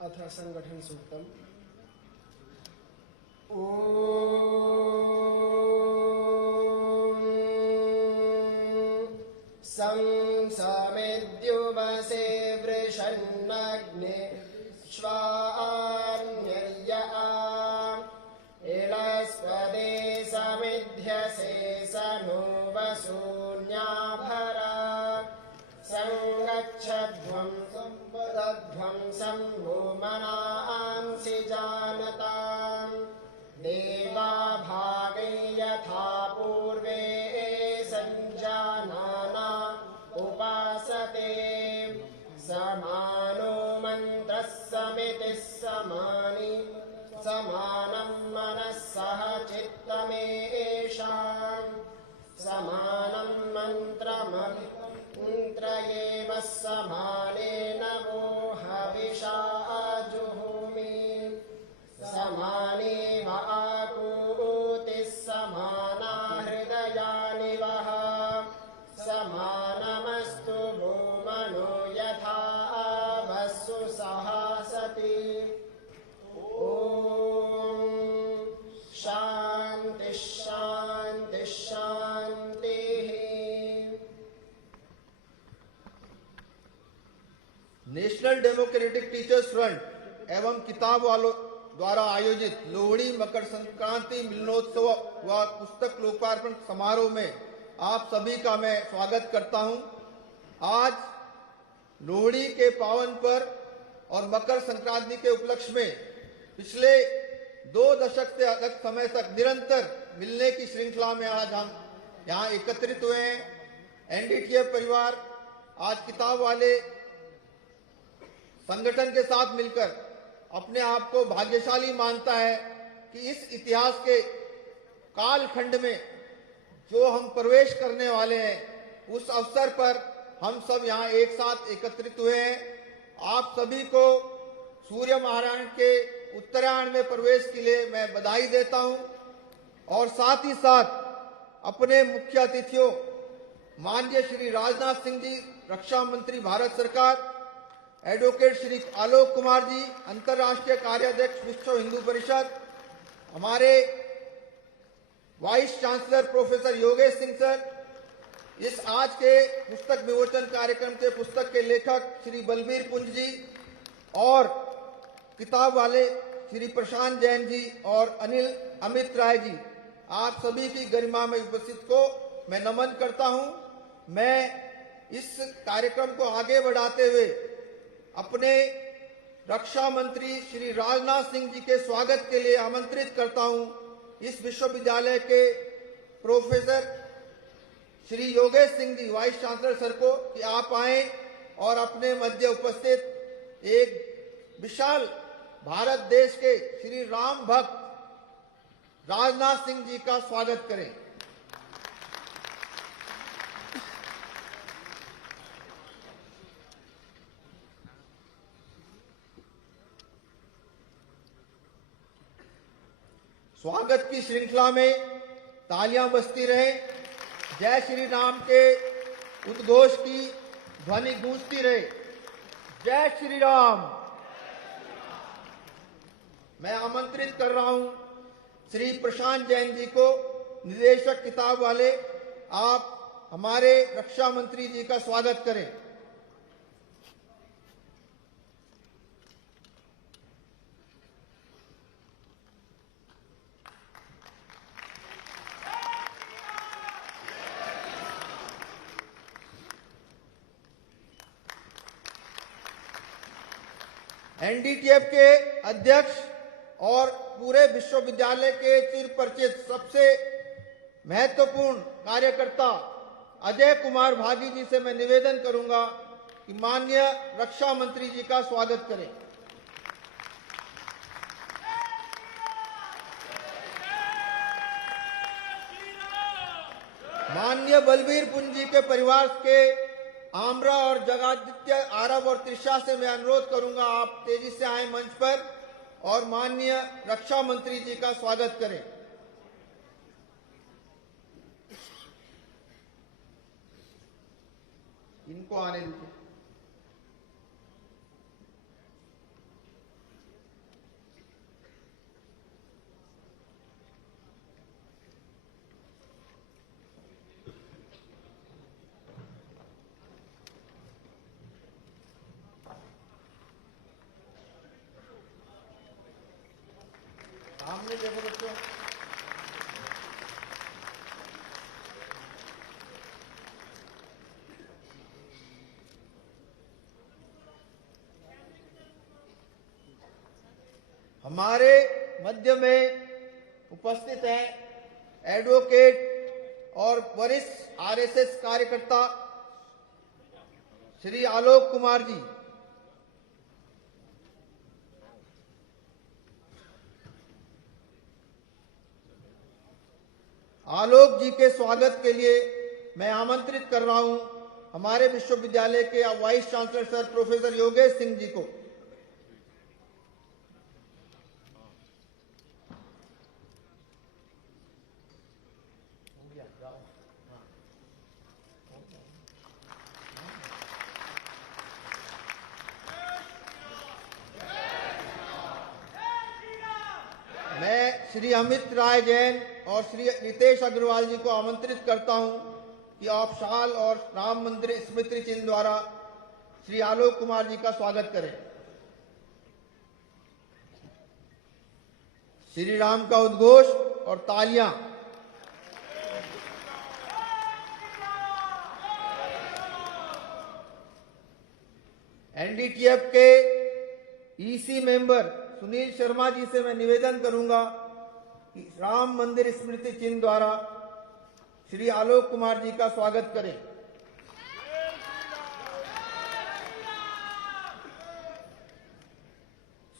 अथ संगठन सूक्तम। सं समिद्युमसे वृषन्नग्ने श्वान्यय्य इळस्पदे समिध्यसे सनो वसून्याभरा संगच्छध्वं संवदध्वंसं भूमनांसि जानताम् देवा भागे यथा पूर्वे सञ्जानाना उपासते समानो मन्त्रः समितिः समानं मनः सह चित्तमेषाम् समानं मन्त्रयेम समानेन वो हविषा जुहुमि समानेव आकूतिः समाना हृदयानि वः समानमस्तु भूमनो यथा वस्सु सहासति। ॐ शान्ति शान्ति शान्तिः। नेशनल डेमोक्रेटिक टीचर्स फ्रंट एवं किताब वालों द्वारा आयोजित लोहड़ी मकर संक्रांति मिलनोत्सव व पुस्तक लोकार्पण समारोह में आप सभी का मैं स्वागत करता हूं। आज लोहड़ी के पावन पर और मकर संक्रांति के उपलक्ष्य में पिछले 2 दशक से अधिक समय तक निरंतर मिलने की श्रृंखला में आज हम यहाँ एकत्रित हुए हैं। एनडीटीएफ परिवार आज किताब वाले संगठन के साथ मिलकर अपने आप को भाग्यशाली मानता है कि इस इतिहास के कालखंड में जो हम प्रवेश करने वाले हैं उस अवसर पर हम सब यहाँ एक साथ एकत्रित हुए हैं। आप सभी को सूर्य महारायण के उत्तरायण में प्रवेश के लिए मैं बधाई देता हूँ और साथ ही साथ अपने मुख्य अतिथियों माननीय श्री राजनाथ सिंह जी रक्षा मंत्री भारत सरकार, एडवोकेट श्री आलोक कुमार जी अंतर्राष्ट्रीय कार्याध्यक्ष विश्व हिंदू परिषद, हमारे vice chancellor professor Yogesh Singh sir, इस आज के पुस्तक विमोचन कार्यक्रम के पुस्तक के लेखक श्री बलबीर पुंज जी और किताब वाले श्री प्रशांत जैन जी और अमित राय जी, आप सभी की गरिमा में उपस्थित को मैं नमन करता हूं। मैं इस कार्यक्रम को आगे बढ़ाते हुए अपने रक्षा मंत्री श्री राजनाथ सिंह जी के स्वागत के लिए आमंत्रित करता हूं इस विश्वविद्यालय के प्रोफेसर श्री योगेश सिंह जी वाइस चांसलर सर को कि आप आए और अपने मध्य उपस्थित एक विशाल भारत देश के श्री राम भक्त राजनाथ सिंह जी का स्वागत करें। स्वागत की श्रृंखला में तालियां बजती रहे, जय श्री राम के उद्घोष की ध्वनि गूंजती रहे। जय श्री राम। मैं आमंत्रित कर रहा हूं श्री प्रशांत जैन जी को, निदेशक किताब वाले, आप हमारे रक्षा मंत्री जी का स्वागत करें। एनडीटीएफ के अध्यक्ष और पूरे विश्वविद्यालय के चिर परिचित सबसे महत्वपूर्ण कार्यकर्ता अजय कुमार भागी जी से मैं निवेदन करूंगा कि माननीय रक्षा मंत्री जी का स्वागत करें। माननीय बलबीर पुंज जी के परिवार के आम्रा और जगादित्य आरव और त्रिशा से मैं अनुरोध करूंगा आप तेजी से आए मंच पर और माननीय रक्षा मंत्री जी का स्वागत करें। इनको आने दीजिए। सामने देखो बच्चों। हमारे मध्य में उपस्थित हैं एडवोकेट और वरिष्ठ आरएसएस कार्यकर्ता श्री आलोक कुमार जी। आलोक जी के स्वागत के लिए मैं आमंत्रित कर रहा हूं हमारे विश्वविद्यालय के vice chancellor sir professor Yogesh Singh ji को। मैं श्री अमित राय जैन और श्री रितेश अग्रवाल जी को आमंत्रित करता हूं कि आप शाल और राम मंदिर स्मृति चिन्ह द्वारा श्री आलोक कुमार जी का स्वागत करें। श्री राम का उद्घोष और तालियां। एनडीटीएफ के ईसी मेंबर सुनील शर्मा जी से मैं निवेदन करूंगा कि राम मंदिर स्मृति चिन्ह द्वारा श्री आलोक कुमार जी का स्वागत करें।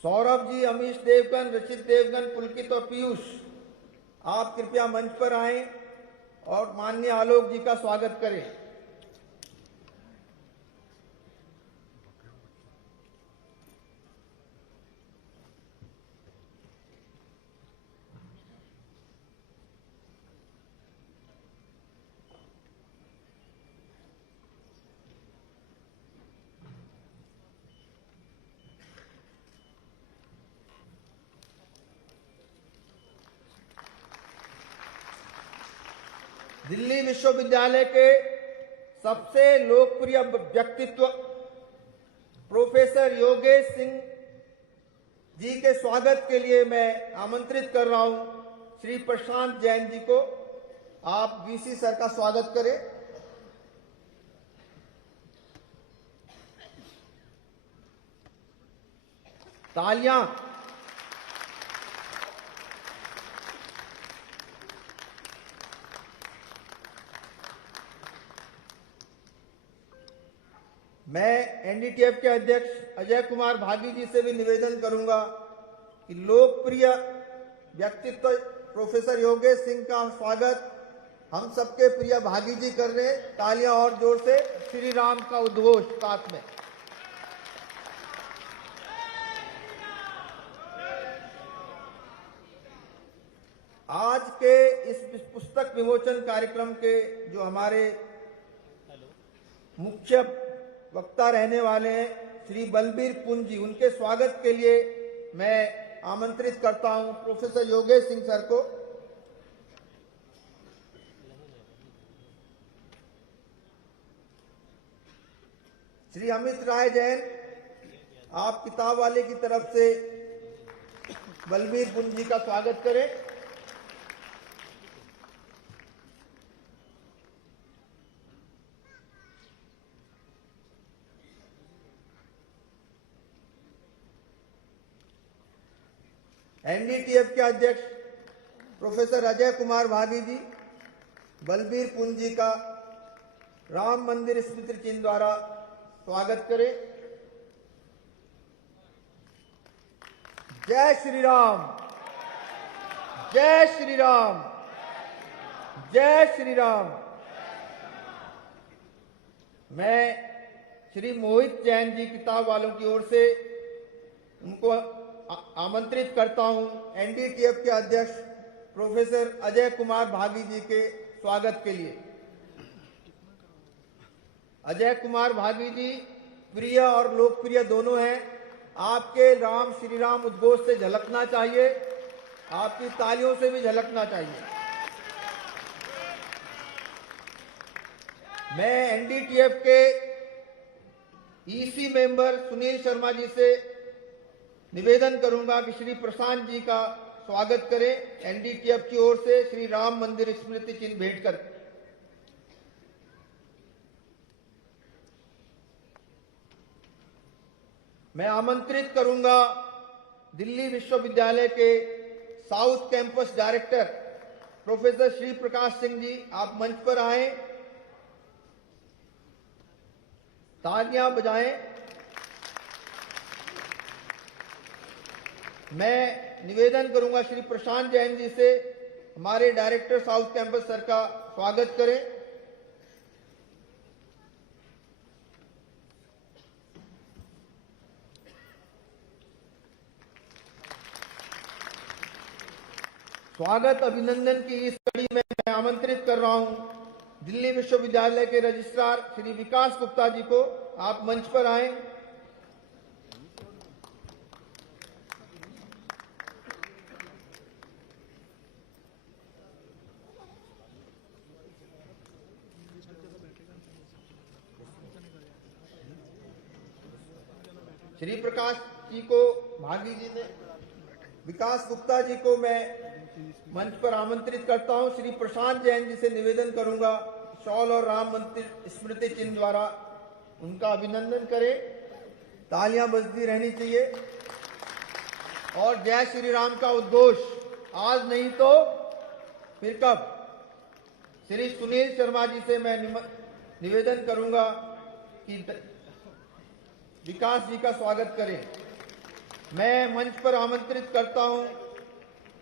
सौरभ जी, अमीश देवगन, रचित देवगन, पुलकित और पीयूष, आप कृपया मंच पर आएं और माननीय आलोक जी का स्वागत करें। दिल्ली विश्वविद्यालय के सबसे लोकप्रिय व्यक्तित्व प्रोफेसर योगेश सिंह जी के स्वागत के लिए मैं आमंत्रित कर रहा हूं श्री प्रशांत जैन जी को। आप वीसी सर का स्वागत करें। तालियां। मैं एनडीटीएफ के अध्यक्ष अजय कुमार भागी जी से भी निवेदन करूंगा कि लोकप्रिय व्यक्तित्व प्रोफेसर योगेश सिंह का स्वागत हम सबके प्रिय भागी जी कर रहे हैं। तालियां और जोर से। श्री राम का उद्घोष साथ में। आज के इस पुस्तक विमोचन कार्यक्रम के जो हमारे मुख्य वक्ता रहने वाले हैं श्री बलबीर पुंज जी, उनके स्वागत के लिए मैं आमंत्रित करता हूं प्रोफेसर योगेश सिंह सर को। श्री अमित राय जैन, आप किताब वाले की तरफ से बलबीर पुंज जी का स्वागत करें। एनडीटीएफ के अध्यक्ष प्रोफेसर अजय कुमार भागी जी बलबीर पुंज जी का राम मंदिर स्मृति चिन्ह द्वारा स्वागत करें। जय श्री राम, जय श्री राम, जय श्री राम। मैं श्री मोहित जैन जी किताब वालों की ओर से उनको आमंत्रित करता हूं एनडीटीएफ के अध्यक्ष प्रोफेसर अजय कुमार भागी जी के स्वागत के लिए। अजय कुमार भागी जी प्रिय और लोकप्रिय दोनों हैं। आपके राम श्री राम उद्घोष से झलकना चाहिए, आपकी तालियों से भी झलकना चाहिए। मैं एनडीटीएफ के ईसी मेंबर सुनील शर्मा जी से निवेदन करूंगा कि श्री प्रशांत जी का स्वागत करें एनडीटीएफ की ओर से श्री राम मंदिर स्मृति चिन्ह भेंट कर। मैं आमंत्रित करूंगा दिल्ली विश्वविद्यालय के south campus director professor Shri Prakash Singh ji, आप मंच पर आए, तालियां बजाएं। मैं निवेदन करूंगा श्री प्रशांत जैन जी से हमारे डायरेक्टर साउथ कैंपस सर का स्वागत करें। स्वागत अभिनंदन की इस कड़ी में मैं आमंत्रित कर रहा हूं दिल्ली विश्वविद्यालय के रजिस्ट्रार श्री विकास गुप्ता जी को, आप मंच पर आएं। श्री प्रकाश जी को भागी जी ने, विकास गुप्ता जी को मैं मंच पर आमंत्रित करता हूं। श्री प्रशांत जैन जी से निवेदन करूंगा शॉल और राम मंदिर स्मृति चिन्ह द्वारा उनका अभिनंदन करें। तालियां बजती रहनी चाहिए और जय श्री राम का उद्घोष आज नहीं तो फिर कब। श्री सुनील शर्मा जी से मैं निवेदन करूंगा कि विकास जी का स्वागत करें। मैं मंच पर आमंत्रित करता हूं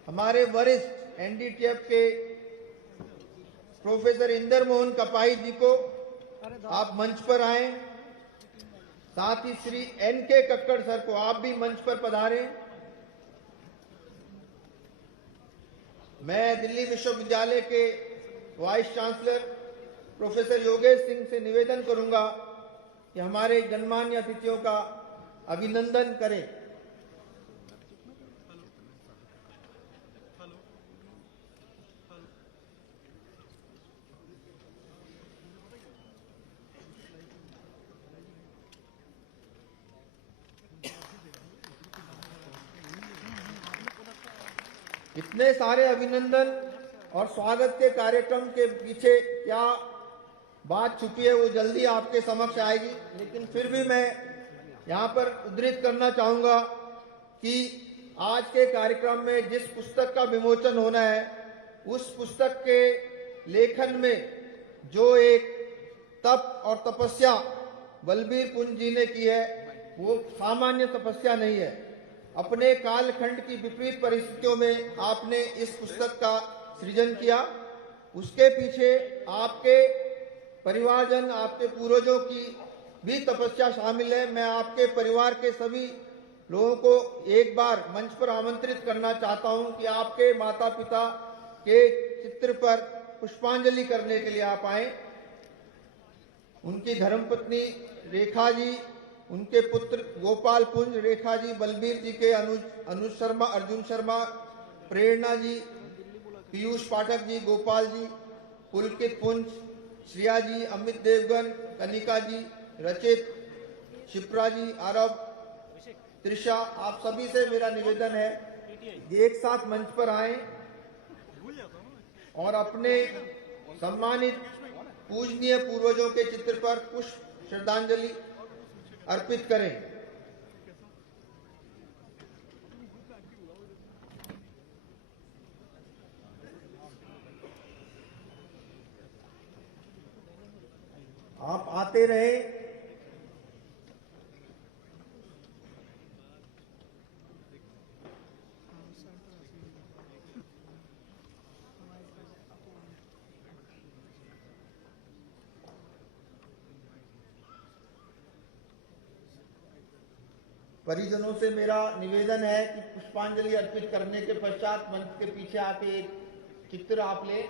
हमारे वरिष्ठ एनडीटीएफ के प्रोफेसर इंदर मोहन कपाई जी को, आप मंच पर आएं। साथ ही श्री एनके कक्कड़ सर को, आप भी मंच पर पधारें। मैं दिल्ली विश्वविद्यालय के vice chancellor professor Yogesh Singh से निवेदन करूंगा कि हमारे गणमान्य अतिथियों का अभिनंदन करें। इतने सारे अभिनंदन और स्वागत के कार्यक्रम के पीछे क्या बात छुपी है वो जल्दी आपके समक्ष आएगी, लेकिन फिर भी मैं यहाँ पर उद्धृत करना चाहूंगा कि आज के कार्यक्रम में जिस पुस्तक का विमोचन होना है उस पुस्तक के लेखन में जो एक तप और तपस्या बलबीर पुंज जी ने की है वो सामान्य तपस्या नहीं है। अपने कालखंड की विपरीत परिस्थितियों में आपने इस पुस्तक का सृजन किया। उसके पीछे आपके परिवारजन, आपके पूर्वजों की भी तपस्या शामिल है। मैं आपके परिवार के सभी लोगों को एक बार मंच पर आमंत्रित करना चाहता हूं कि आपके माता पिता के चित्र पर पुष्पांजलि करने के लिए आप आए। उनकी धर्मपत्नी रेखा जी, उनके पुत्र गोपाल पुंज, रेखा जी, बलबीर जी के अनुज शर्मा, अर्जुन शर्मा, प्रेरणा जी, पीयूष पाठक जी, गोपाल जी, पुलकित पुंज, श्रिया जी, अमित देवगन, कनिका जी, रचित, शिप्रा जी, आरब, त्रिशा, आप सभी से मेरा निवेदन है कि एक साथ मंच पर आए और अपने सम्मानित पूजनीय पूर्वजों के चित्र पर पुष्प श्रद्धांजलि अर्पित करें। आप आते रहे। परिजनों से मेरा निवेदन है कि पुष्पांजलि अर्पित करने के पश्चात मंच के पीछे आके एक चित्र आप ले।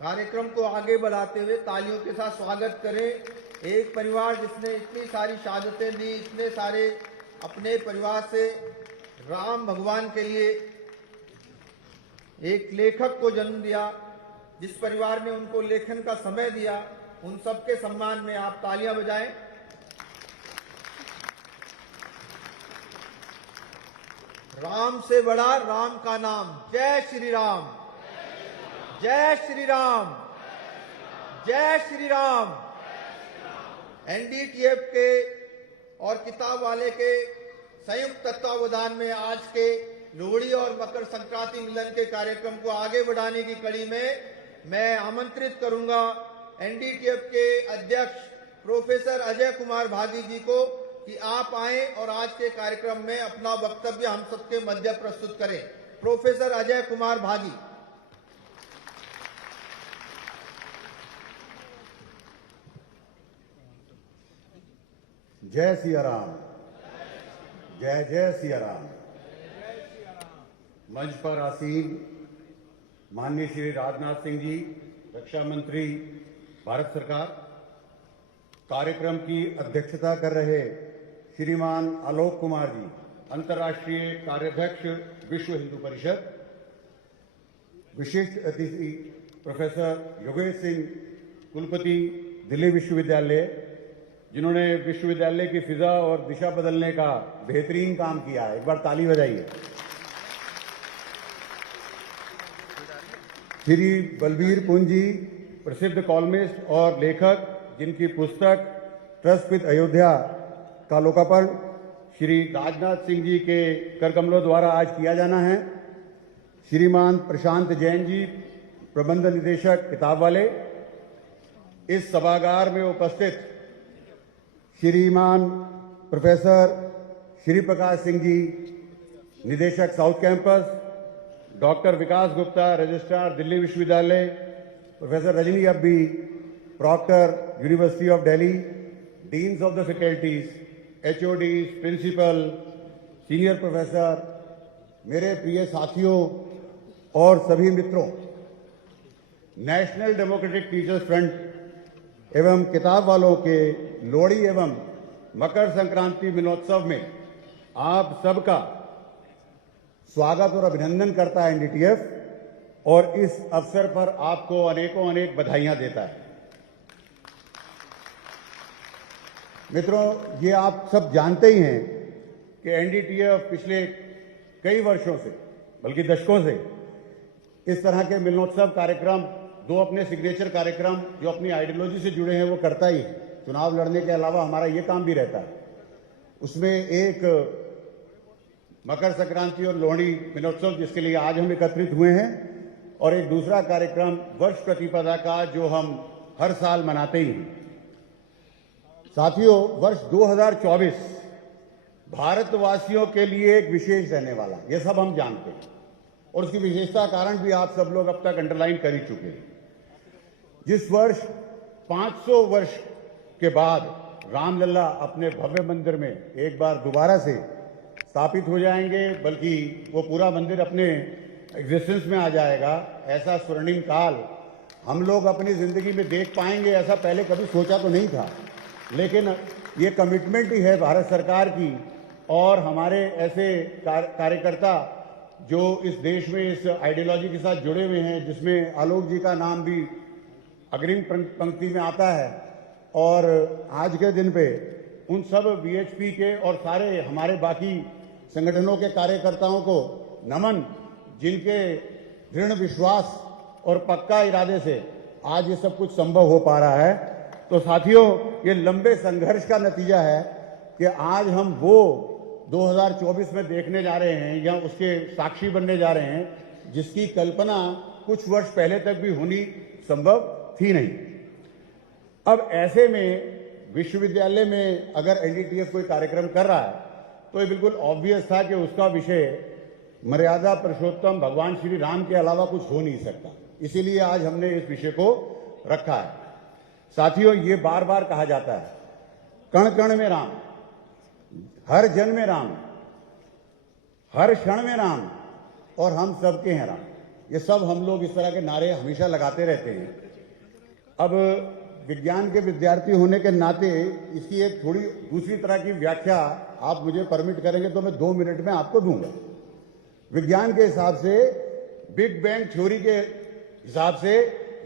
कार्यक्रम को आगे बढ़ाते हुए तालियों के साथ स्वागत करें एक परिवार जिसने इतनी सारी शहादतें दी, इतने सारे अपने परिवार से राम भगवान के लिए एक लेखक को जन्म दिया, जिस परिवार ने उनको लेखन का समय दिया, उन सबके सम्मान में आप तालियां बजाएं। राम से बड़ा राम का नाम। जय श्री राम, जय श्री राम, जय श्री राम। एनडीटीएफ के और किताब वाले के संयुक्त तत्वावधान में आज के लोहड़ी और मकर संक्रांति मिलन के कार्यक्रम को आगे बढ़ाने की कड़ी में मैं आमंत्रित करूंगा एनडीटीएफ के अध्यक्ष प्रोफेसर अजय कुमार भागी जी को कि आप आएं और आज के कार्यक्रम में अपना वक्तव्य हम सबके मध्य प्रस्तुत करें। प्रोफेसर अजय कुमार भागी। जय सिया राम, जय जय सिया राम। मंच पर आसीन माननीय श्री राजनाथ सिंह जी, रक्षा मंत्री भारत सरकार, कार्यक्रम की अध्यक्षता कर रहे श्रीमान आलोक कुमार जी, अंतर्राष्ट्रीय कार्याध्यक्ष विश्व हिंदू परिषद, विशिष्ट अतिथि प्रोफेसर योगेश सिंह, कुलपति दिल्ली विश्वविद्यालय, जिन्होंने विश्वविद्यालय की फिजा और दिशा बदलने का बेहतरीन काम किया है, एक बार ताली बजाइए। श्री बलबीर पुंज जी, प्रसिद्ध कॉलमिस्ट और लेखक, जिनकी पुस्तक ट्रस्ट विद अयोध्या का लोकार्पण श्री राजनाथ सिंह जी के करकमलों द्वारा आज किया जाना है। श्रीमान प्रशांत जैन जी, प्रबंध निदेशक किताब वाले, इस सभागार में उपस्थित श्रीमान प्रोफेसर श्री प्रकाश सिंह जी, निदेशक south campus, doctor Vikas Gupta, registrar Delhi विश्वविद्यालय, professor Rajni Abbi, proctor university of Delhi, deans of the faculties, HODs, principal, senior professor, मेरे प्रिय साथियों और सभी मित्रों, नेशनल डेमोक्रेटिक टीचर्स फ्रंट एवं किताब वालों के लोहड़ी एवं मकर संक्रांति मिलोत्सव में आप सबका स्वागत और अभिनंदन करता है एनडीटीएफ, और इस अवसर पर आपको अनेकों अनेक बधाइयां देता है। मित्रों, ये आप सब जानते ही हैं कि एनडीटीएफ पिछले कई वर्षों से, बल्कि दशकों से, इस तरह के मिलनोत्सव कार्यक्रम, दो अपने सिग्नेचर कार्यक्रम जो अपनी आइडियोलॉजी से जुड़े हैं वो करता ही है। चुनाव लड़ने के अलावा हमारा ये काम भी रहता है। उसमें एक मकर संक्रांति और लोहड़ी मिलोत्सव, जिसके लिए आज हम एकत्रित हुए हैं, और एक दूसरा कार्यक्रम वर्ष प्रतिपदा का, जो हम हर साल मनाते ही हैं। साथियों, वर्ष 2024 भारतवासियों के लिए एक विशेष रहने वाला, ये सब हम जानते हैं, और उसकी विशेषता कारण भी आप सब लोग अब तक अंडरलाइन कर ही चुके हैं। जिस वर्ष 500 वर्ष के बाद रामलला अपने भव्य मंदिर में एक बार दोबारा से स्थापित हो जाएंगे, बल्कि वो पूरा मंदिर अपने एग्जिस्टेंस में आ जाएगा, ऐसा स्वर्णिम काल हम लोग अपनी जिंदगी में देख पाएंगे, ऐसा पहले कभी सोचा तो नहीं था। लेकिन ये कमिटमेंट ही है भारत सरकार की और हमारे ऐसे कार्यकर्ता जो इस देश में इस आइडियोलॉजी के साथ जुड़े हुए हैं, जिसमें आलोक जी का नाम भी अग्रिम पंक्ति में आता है। और आज के दिन पे उन सब बीएचपी के और सारे हमारे बाकी संगठनों के कार्यकर्ताओं को नमन, जिनके दृढ़ विश्वास और पक्का इरादे से आज ये सब कुछ संभव हो पा रहा है। तो साथियों, ये लंबे संघर्ष का नतीजा है कि आज हम वो 2024 में देखने जा रहे हैं या उसके साक्षी बनने जा रहे हैं, जिसकी कल्पना कुछ वर्ष पहले तक भी होनी संभव थी नहीं। अब ऐसे में विश्वविद्यालय में अगर एनडीटीएफ कोई कार्यक्रम कर रहा है, तो ये बिल्कुल ऑब्वियस था कि उसका विषय मर्यादा पुरुषोत्तम भगवान श्री राम के अलावा कुछ हो नहीं सकता। इसीलिए आज हमने इस विषय को रखा है। साथियों, ये बार बार कहा जाता है, कण कण में राम, हर जन में राम, हर क्षण में राम, और हम सबके हैं राम। ये सब हम लोग इस तरह के नारे हमेशा लगाते रहते हैं। अब विज्ञान के विद्यार्थी होने के नाते इसकी एक थोड़ी दूसरी तरह की व्याख्या आप मुझे परमिट करेंगे तो मैं 2 मिनट में आपको दूंगा। विज्ञान के हिसाब से, बिग बैंग थ्योरी के हिसाब से,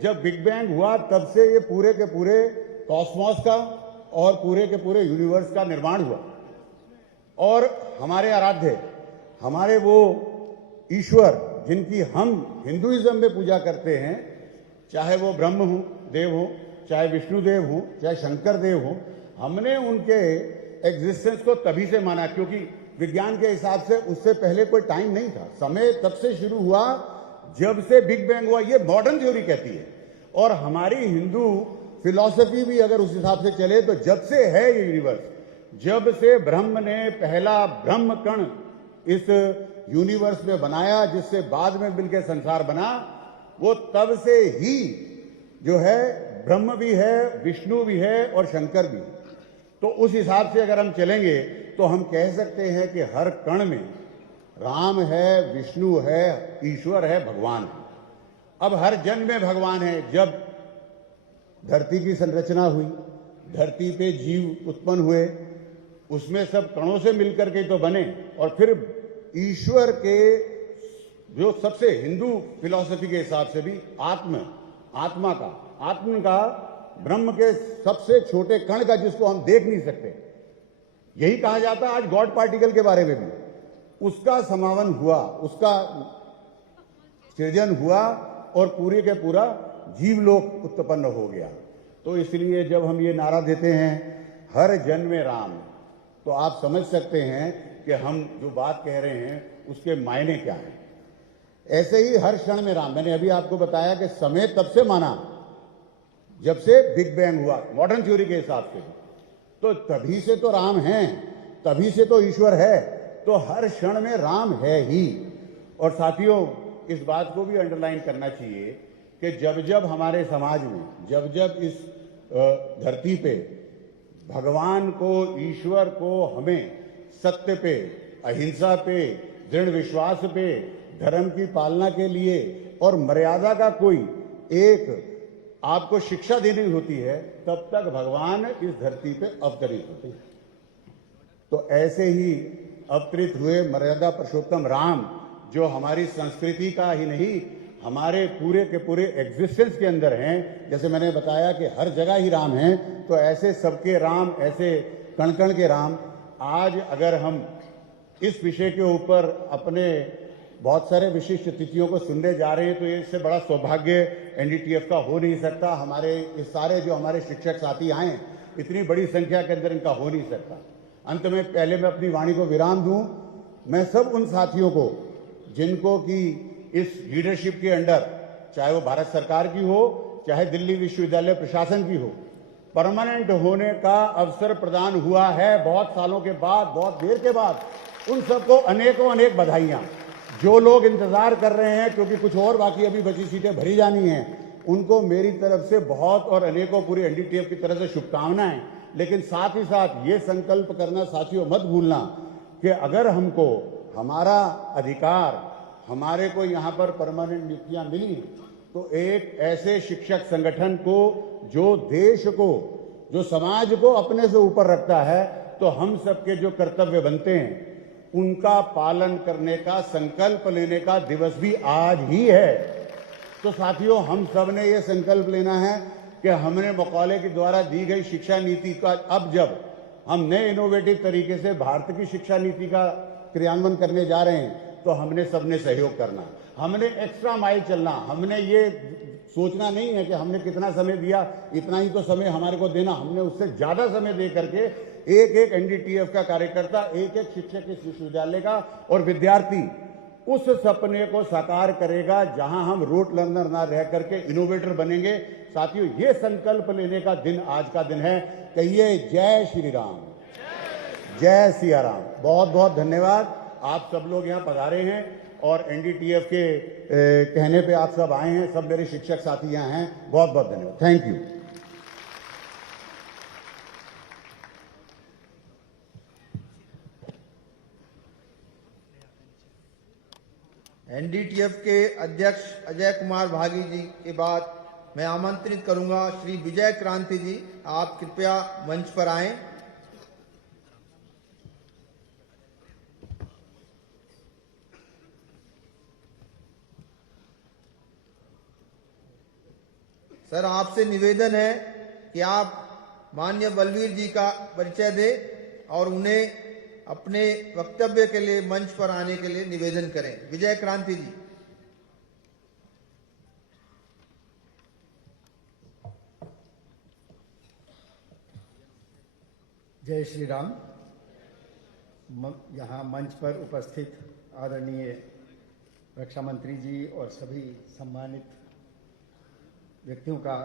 जब बिग बैंग हुआ तब से ये पूरे के पूरे कॉस्मॉस का और पूरे के पूरे यूनिवर्स का निर्माण हुआ। और हमारे आराध्य, हमारे वो ईश्वर जिनकी हम हिंदुइज्म में पूजा करते हैं, चाहे वो ब्रह्म हो, देव हो, चाहे विष्णुदेव हो, चाहे शंकर देव हो, हमने उनके एग्जिस्टेंस को तभी से माना क्योंकि विज्ञान के हिसाब से उससे पहले कोई टाइम नहीं था। समय तब से शुरू हुआ जब से बिग बैंग हुआ, ये मॉडर्न थ्योरी कहती है। और हमारी हिंदू फिलॉसफी भी अगर उस हिसाब से चले तो जब से है ये यूनिवर्स, जब से ब्रह्म ने पहला ब्रह्म कण इस यूनिवर्स में बनाया जिससे बाद में मिलकर संसार बना, वो तब से ही जो है ब्रह्म भी है, विष्णु भी है और शंकर भी। तो उस हिसाब से अगर हम चलेंगे तो हम कह सकते हैं कि हर कण में राम है, विष्णु है, ईश्वर है, भगवान है। अब हर जन में भगवान है। जब धरती की संरचना हुई, धरती पे जीव उत्पन्न हुए, उसमें सब कणों से मिलकर के तो बने। और फिर ईश्वर के जो सबसे हिंदू फिलॉसफी के हिसाब से भी आत्मा का ब्रह्म के सबसे छोटे कण का जिसको हम देख नहीं सकते, यही कहा जाता है आज गॉड पार्टिकल के बारे में भी, उसका समावन हुआ, उसका सृजन हुआ और पूरे के पूरा जीवलोक उत्पन्न हो गया। तो इसलिए जब हम ये नारा देते हैं हर जन में राम, तो आप समझ सकते हैं कि हम जो बात कह रहे हैं उसके मायने क्या हैं। ऐसे ही हर क्षण में राम, मैंने अभी आपको बताया कि समय तब से माना जब से बिग बैंग हुआ मॉडर्न थ्योरी के हिसाब से, तो तभी से तो राम हैं, तभी से तो ईश्वर है, तो हर क्षण में राम है ही। और साथियों, इस बात को भी अंडरलाइन करना चाहिए कि जब जब हमारे समाज में, जब जब इस धरती पे भगवान को, ईश्वर को हमें सत्य पे, अहिंसा पे, दृढ़ विश्वास पे, धर्म की पालना के लिए और मर्यादा का कोई एक आपको शिक्षा देनी होती है, तब तक भगवान इस धरती पे अवतरित होते हैं। तो ऐसे ही अवतरित हुए मर्यादा पुरुषोत्तम राम, जो हमारी संस्कृति का ही नहीं, हमारे पूरे के पूरे एग्जिस्टेंस के अंदर हैं। जैसे मैंने बताया कि हर जगह ही राम हैं, तो ऐसे सबके राम, ऐसे कण कण के राम। आज अगर हम इस विषय के ऊपर अपने बहुत सारे विशिष्ट तिथियों को सुनने जा रहे हैं, तो इससे बड़ा सौभाग्य एनडीटीएफ का हो नहीं सकता। हमारे इस सारे जो हमारे शिक्षक साथी आए, इतनी बड़ी संख्या के अंदर इनका हो नहीं सकता। अंत में पहले मैं अपनी वाणी को विराम दूं। मैं सब उन साथियों को जिनको कि इस लीडरशिप के अंडर, चाहे वो भारत सरकार की हो, चाहे दिल्ली विश्वविद्यालय प्रशासन की हो, परमानेंट होने का अवसर प्रदान हुआ है बहुत सालों के बाद, बहुत देर के बाद, उन सबको अनेकों अनेक बधाइयां। जो लोग इंतजार कर रहे हैं क्योंकि कुछ और बाकी अभी बची सीटें भरी जानी हैं, उनको मेरी तरफ से बहुत और अनेकों पूरी एनडीटीएफ की तरफ से शुभकामनाएं। लेकिन साथ ही साथ ये संकल्प करना साथियों मत भूलना कि अगर हमको हमारा अधिकार, हमारे को यहाँ पर परमानेंट नियुक्तियां मिली, तो एक ऐसे शिक्षक संगठन को जो देश को, जो समाज को अपने से ऊपर रखता है, तो हम सबके जो कर्तव्य बनते हैं उनका पालन करने का संकल्प लेने का दिवस भी आज ही है। तो साथियों, हम सब ने ये संकल्प लेना है कि हमने मकौले के द्वारा दी गई शिक्षा नीति का, अब जब हम नए इनोवेटिव तरीके से भारत की शिक्षा नीति का क्रियान्वयन करने जा रहे हैं, तो हमने सबने सहयोग करना, हमने एक्स्ट्रा माइल चलना। हमने ये सोचना नहीं है कि हमने कितना समय दिया, इतना ही तो समय हमारे को देना। हमने उससे ज्यादा समय दे करके एक एक एनडीटीएफ का कार्यकर्ता, एक एक शिक्षक इस विश्वविद्यालय का और विद्यार्थी उस सपने को साकार करेगा जहां हम रोट लर्नर ना रह करके इनोवेटर बनेंगे। साथियों, ये संकल्प लेने का दिन आज का दिन है। कहिए जय श्री राम, जय सिया राम। बहुत बहुत धन्यवाद। आप सब लोग यहाँ पधारे हैं और एनडीटीएफ के कहने पे आप सब आए हैं। सब मेरे शिक्षक साथी यहाँ हैं। बहुत बहुत धन्यवाद। Thank you. एनडीटीएफ के अध्यक्ष अजय कुमार भागी जी के बाद मैं आमंत्रित करूंगा श्री विजय क्रांति जी, आप कृपया मंच पर आएं। सर, आपसे निवेदन है कि आप माननीय बलबीर जी का परिचय दें और उन्हें अपने वक्तव्य के लिए मंच पर आने के लिए निवेदन करें। विजय क्रांति जी। जय श्री राम। यहाँ मंच पर उपस्थित आदरणीय रक्षा मंत्री जी और सभी सम्मानित व्यक्तियों का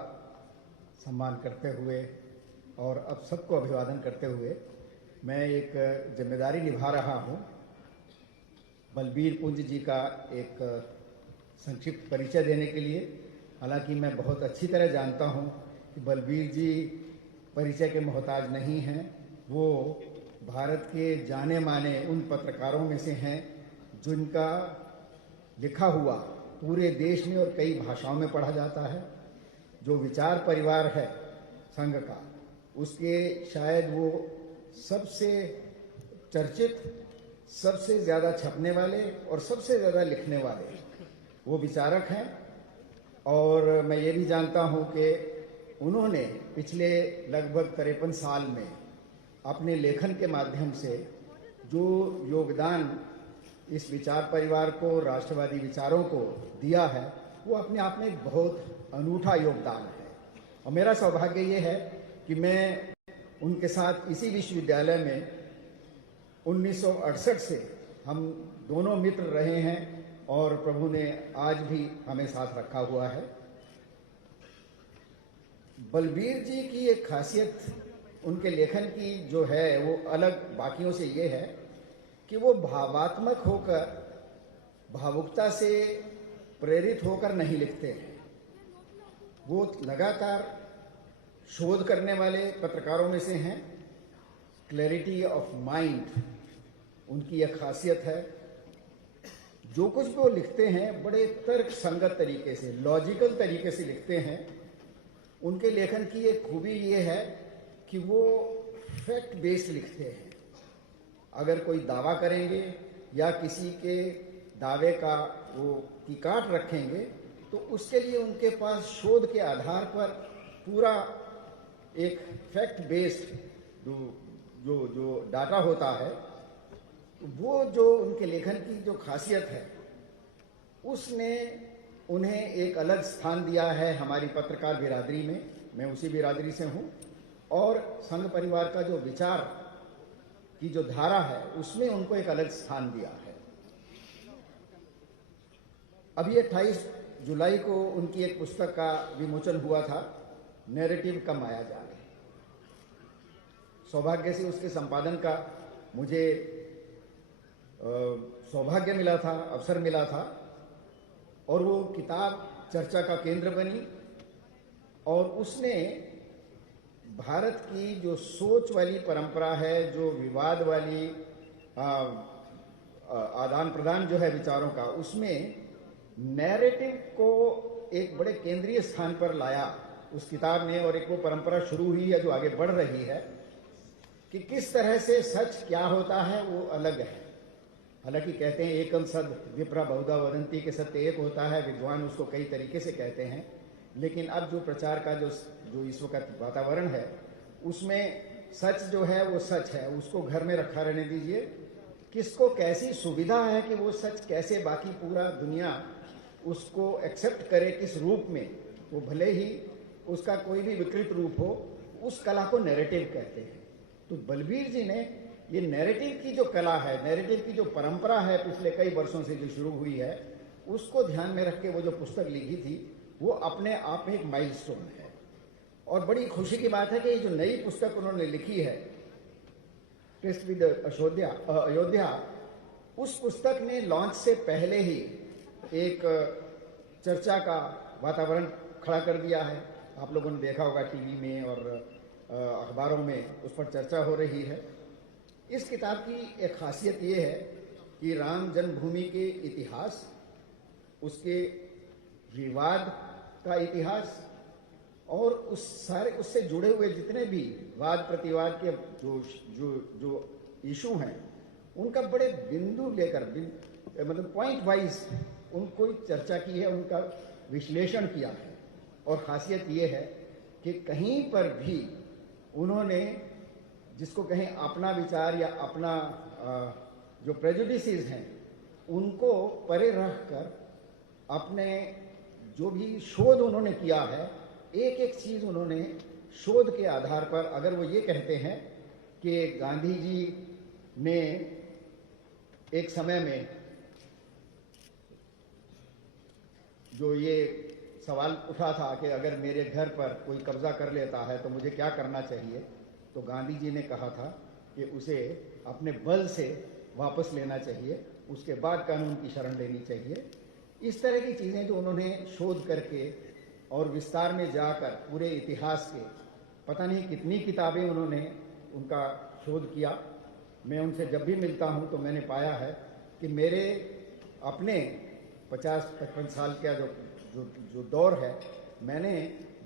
सम्मान करते हुए और अब सबको अभिवादन करते हुए मैं एक जिम्मेदारी निभा रहा हूँ। बलबीर पुंज जी का एक संक्षिप्त परिचय देने के लिए। हालांकि मैं बहुत अच्छी तरह जानता हूँ कि बलबीर जी परिचय के मोहताज नहीं हैं। वो भारत के जाने माने उन पत्रकारों में से हैं जिनका लिखा हुआ पूरे देश में और कई भाषाओं में पढ़ा जाता है। जो विचार परिवार है संघ का, उसके शायद वो सबसे चर्चित, सबसे ज़्यादा छपने वाले और सबसे ज़्यादा लिखने वाले वो विचारक हैं। और मैं ये भी जानता हूँ कि उन्होंने पिछले लगभग 53 साल में अपने लेखन के माध्यम से जो योगदान इस विचार परिवार को, राष्ट्रवादी विचारों को दिया है, वो अपने आप में एक बहुत अनूठा योगदान है। और मेरा सौभाग्य ये है कि मैं उनके साथ इसी विश्वविद्यालय में 1968 से हम दोनों मित्र रहे हैं और प्रभु ने आज भी हमें साथ रखा हुआ है। बलबीर जी की एक खासियत उनके लेखन की जो है वो अलग बाकियों से ये है कि वो भावात्मक होकर, भावुकता से प्रेरित होकर नहीं लिखते हैं। वो लगातार शोध करने वाले पत्रकारों में से हैं। क्लैरिटी ऑफ माइंड उनकी एक खासियत है। जो कुछ भी वो लिखते हैं बड़े तर्क संगत तरीके से, लॉजिकल तरीके से लिखते हैं। उनके लेखन की एक खूबी ये है कि वो फैक्ट बेस्ड लिखते हैं। अगर कोई दावा करेंगे या किसी के दावे का वो की काट रखेंगे तो उसके लिए उनके पास शोध के आधार पर पूरा एक फैक्ट बेस्ड जो डाटा होता है, वो जो उनके लेखन की जो खासियत है उसने उन्हें एक अलग स्थान दिया है हमारी पत्रकार बिरादरी में। मैं उसी बिरादरी से हूँ और संघ परिवार का जो विचार की जो धारा है उसमें उनको एक अलग स्थान दिया है। अभी 28 जुलाई को उनकी एक पुस्तक का विमोचन हुआ था, नैरेटिव का मायाजाल। सौभाग्य से उसके संपादन का मुझे सौभाग्य मिला था, अवसर मिला था और वो किताब चर्चा का केंद्र बनी और उसने भारत की जो सोच वाली परंपरा है, जो विवाद वाली आदान प्रदान जो है विचारों का, उसमें नैरेटिव को एक बड़े केंद्रीय स्थान पर लाया उस किताब ने। और एक वो परंपरा शुरू हुई है जो आगे बढ़ रही है कि किस तरह से सच क्या होता है वो अलग है। हालांकि कहते हैं एकम सद विप्रा बहुधा वदंती, के सत्य एक होता है, विद्वान उसको कई तरीके से कहते हैं। लेकिन अब जो प्रचार का जो इस वक्त वातावरण है उसमें सच जो है वो सच है, उसको घर में रखा रहने दीजिए। किसको कैसी सुविधा है कि वो सच कैसे बाकी पूरा दुनिया उसको एक्सेप्ट करे, किस रूप में, वो भले ही उसका कोई भी विकृत रूप हो, उस कला को नैरेटिव कहते हैं। तो बलबीर जी ने ये नैरेटिव की जो कला है, नैरेटिव की जो परंपरा है पिछले कई वर्षों से जो शुरू हुई है, उसको ध्यान में रख के वो जो पुस्तक लिखी थी वो अपने आप में एक माइलस्टोन है। और बड़ी खुशी की बात है कि ये जो नई पुस्तक उन्होंने लिखी है, टेस्ट विद अयोध्या, उस पुस्तक ने लॉन्च से पहले ही एक चर्चा का वातावरण खड़ा कर दिया है। आप लोगों ने देखा होगा टीवी में और अखबारों में उस पर चर्चा हो रही है। इस किताब की एक खासियत ये है कि राम जन्मभूमि के इतिहास उसके विवाद का इतिहास और उससे जुड़े हुए जितने भी वाद प्रतिवाद के जो इशू हैं उनका बड़े बिंदु लेकर मतलब पॉइंट वाइज उनको चर्चा की है, उनका विश्लेषण किया है। और खासियत ये है कि कहीं पर भी उन्होंने जिसको कहें अपना विचार या अपना जो प्रेजुडिसेस हैं उनको परे रख कर अपने जो भी शोध उन्होंने किया है, एक एक चीज उन्होंने शोध के आधार पर, अगर वो ये कहते हैं कि गांधी जी ने एक समय में जो ये सवाल उठा था कि अगर मेरे घर पर कोई कब्जा कर लेता है तो मुझे क्या करना चाहिए, तो गांधी जी ने कहा था कि उसे अपने बल से वापस लेना चाहिए, उसके बाद कानून की शरण लेनी चाहिए। इस तरह की चीज़ें जो उन्होंने शोध करके और विस्तार में जाकर पूरे इतिहास के पता नहीं कितनी किताबें उन्होंने उनका शोध किया। मैं उनसे जब भी मिलता हूं तो मैंने पाया है कि मेरे अपने 50-55 साल का जो दौर है, मैंने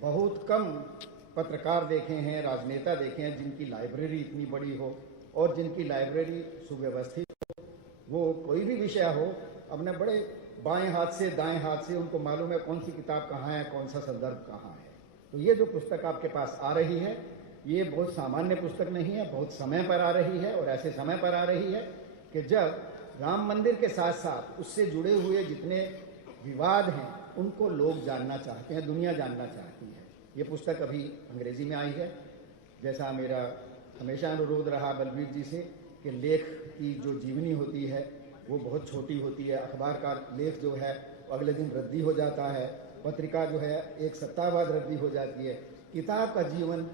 बहुत कम पत्रकार देखे हैं, राजनेता देखे हैं जिनकी लाइब्रेरी इतनी बड़ी हो और जिनकी लाइब्रेरी सुव्यवस्थित हो। वो कोई भी विषय हो, अपने बड़े बाएं हाथ से दाएं हाथ से उनको मालूम है कौन सी किताब कहाँ है, कौन सा संदर्भ कहाँ है। तो ये जो पुस्तक आपके पास आ रही है, ये बहुत सामान्य पुस्तक नहीं है, बहुत समय पर आ रही है। और ऐसे समय पर आ रही है कि जब राम मंदिर के साथ साथ उससे जुड़े हुए जितने विवाद हैं उनको लोग जानना चाहते हैं, दुनिया जानना चाहती है। ये पुस्तक अभी अंग्रेजी में आई है। जैसा मेरा हमेशा अनुरोध रहा बलबीर जी से कि लेख की जो जीवनी होती है वो बहुत छोटी होती है। अखबार का लेख जो है अगले दिन रद्दी हो जाता है, पत्रिका जो है एक सप्ताह बाद रद्दी हो जाती है। किताब का जीवन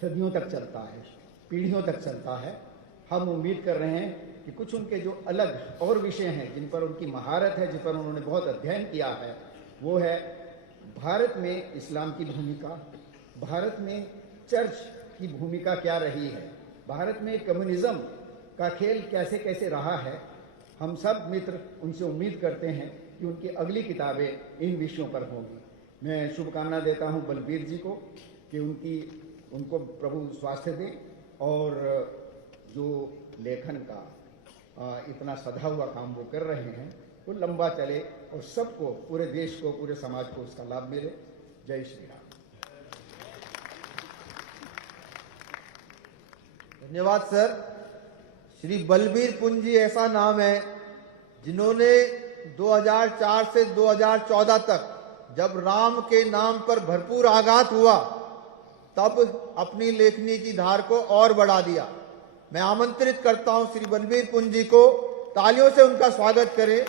सदियों तक चलता है, पीढ़ियों तक चलता है। हम उम्मीद कर रहे हैं कि कुछ उनके जो अलग और विषय हैं जिन पर उनकी महारत है, जिन पर उन्होंने बहुत अध्ययन किया है, वो है भारत में इस्लाम की भूमिका, भारत में चर्च की भूमिका क्या रही है, भारत में कम्युनिज्म का खेल कैसे कैसे रहा है। हम सब मित्र उनसे उम्मीद करते हैं कि उनकी अगली किताबें इन विषयों पर होंगी। मैं शुभकामना देता हूं बलबीर जी को कि उनको प्रभु स्वास्थ्य दे और जो लेखन का इतना सधा हुआ काम वो कर रहे हैं वो लंबा चले और सबको, पूरे देश को, पूरे समाज को उसका लाभ मिले। जय श्री राम। धन्यवाद सर। श्री बलबीर पुंज जी ऐसा नाम है जिन्होंने 2004 से 2014 तक जब राम के नाम पर भरपूर आघात हुआ तब अपनी लेखनी की धार को और बढ़ा दिया। मैं आमंत्रित करता हूं श्री बलबीर पुंज जी को, तालियों से उनका स्वागत करें।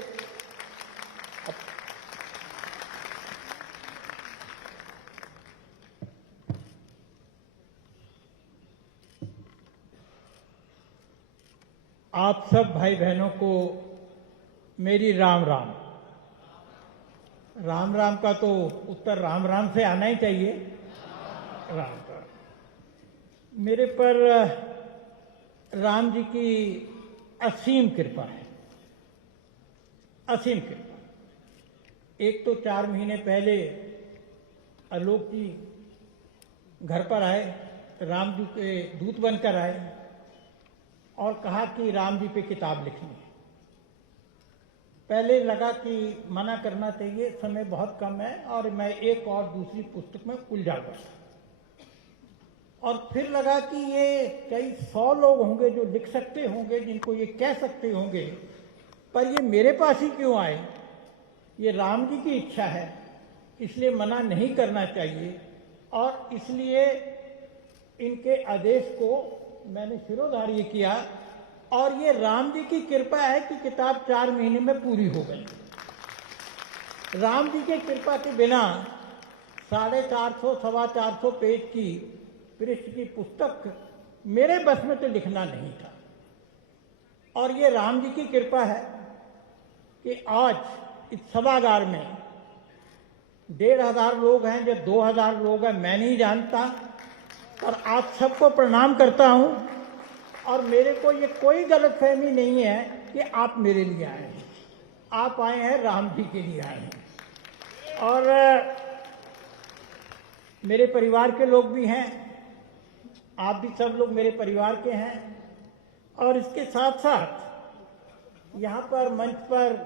आप सब भाई बहनों को मेरी राम राम। राम राम का तो उत्तर राम राम से आना ही चाहिए। राम राम। मेरे पर राम जी की असीम कृपा है, असीम कृपा। एक तो 4 महीने पहले आलोक जी घर पर आए, राम जी के दूत बनकर आए और कहा कि राम जी पे किताब लिखनी है। पहले लगा कि मना करना चाहिए, समय बहुत कम है और मैं एक और दूसरी पुस्तक में उलझा गया। और फिर लगा कि ये कई 100 लोग होंगे जो लिख सकते होंगे, जिनको ये कह सकते होंगे, पर ये मेरे पास ही क्यों आए। ये राम जी की इच्छा है, इसलिए मना नहीं करना चाहिए। और इसलिए इनके आदेश को मैंने शिरोधार्य किया और ये राम जी की कृपा है कि किताब 4 महीने में पूरी हो गई। राम जी के कृपा के बिना 450 सवा 400 पेज की पृष्ठ की पुस्तक मेरे बस में तो लिखना नहीं था। और ये राम जी की कृपा है कि आज इस सभागार में 1500 लोग हैं, जब 2000 लोग हैं मैं नहीं जानता, और आप सबको प्रणाम करता हूं। और मेरे को ये कोई गलतफहमी नहीं है कि आप मेरे लिए आए हैं। आप आए हैं राम जी के लिए आए हैं, और मेरे परिवार के लोग भी हैं, आप भी सब लोग मेरे परिवार के हैं। और इसके साथ साथ यहाँ पर मंच पर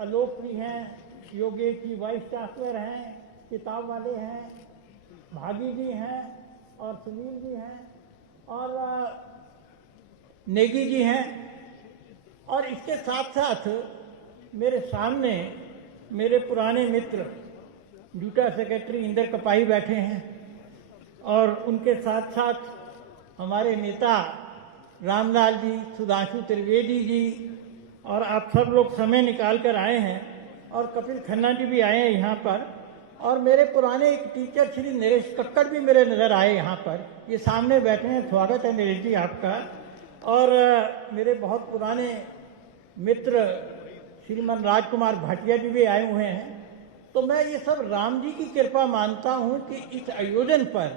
आलोक भी हैं, योगे की वाइस चांसलर हैं, किताब वाले हैं, भागी जी हैं, और सुनील जी हैं, और नेगी जी हैं। और इसके साथ साथ मेरे सामने मेरे पुराने मित्र ड्यूटा सेक्रेटरी इंदर कपाही बैठे हैं, और उनके साथ साथ हमारे नेता रामलाल जी, सुधांशु त्रिवेदी जी, और आप सब लोग समय निकाल कर आए हैं, और कपिल खन्ना जी भी आए हैं यहाँ पर, और मेरे पुराने एक टीचर श्री नरेश कक्कड़ भी मेरे नज़र आए यहाँ पर, ये सामने बैठे हैं। स्वागत है नरेश जी आपका। और मेरे बहुत पुराने मित्र श्रीमान राजकुमार भाटिया जी भी आए हुए हैं। तो मैं ये सब राम जी की कृपा मानता हूँ कि इस आयोजन पर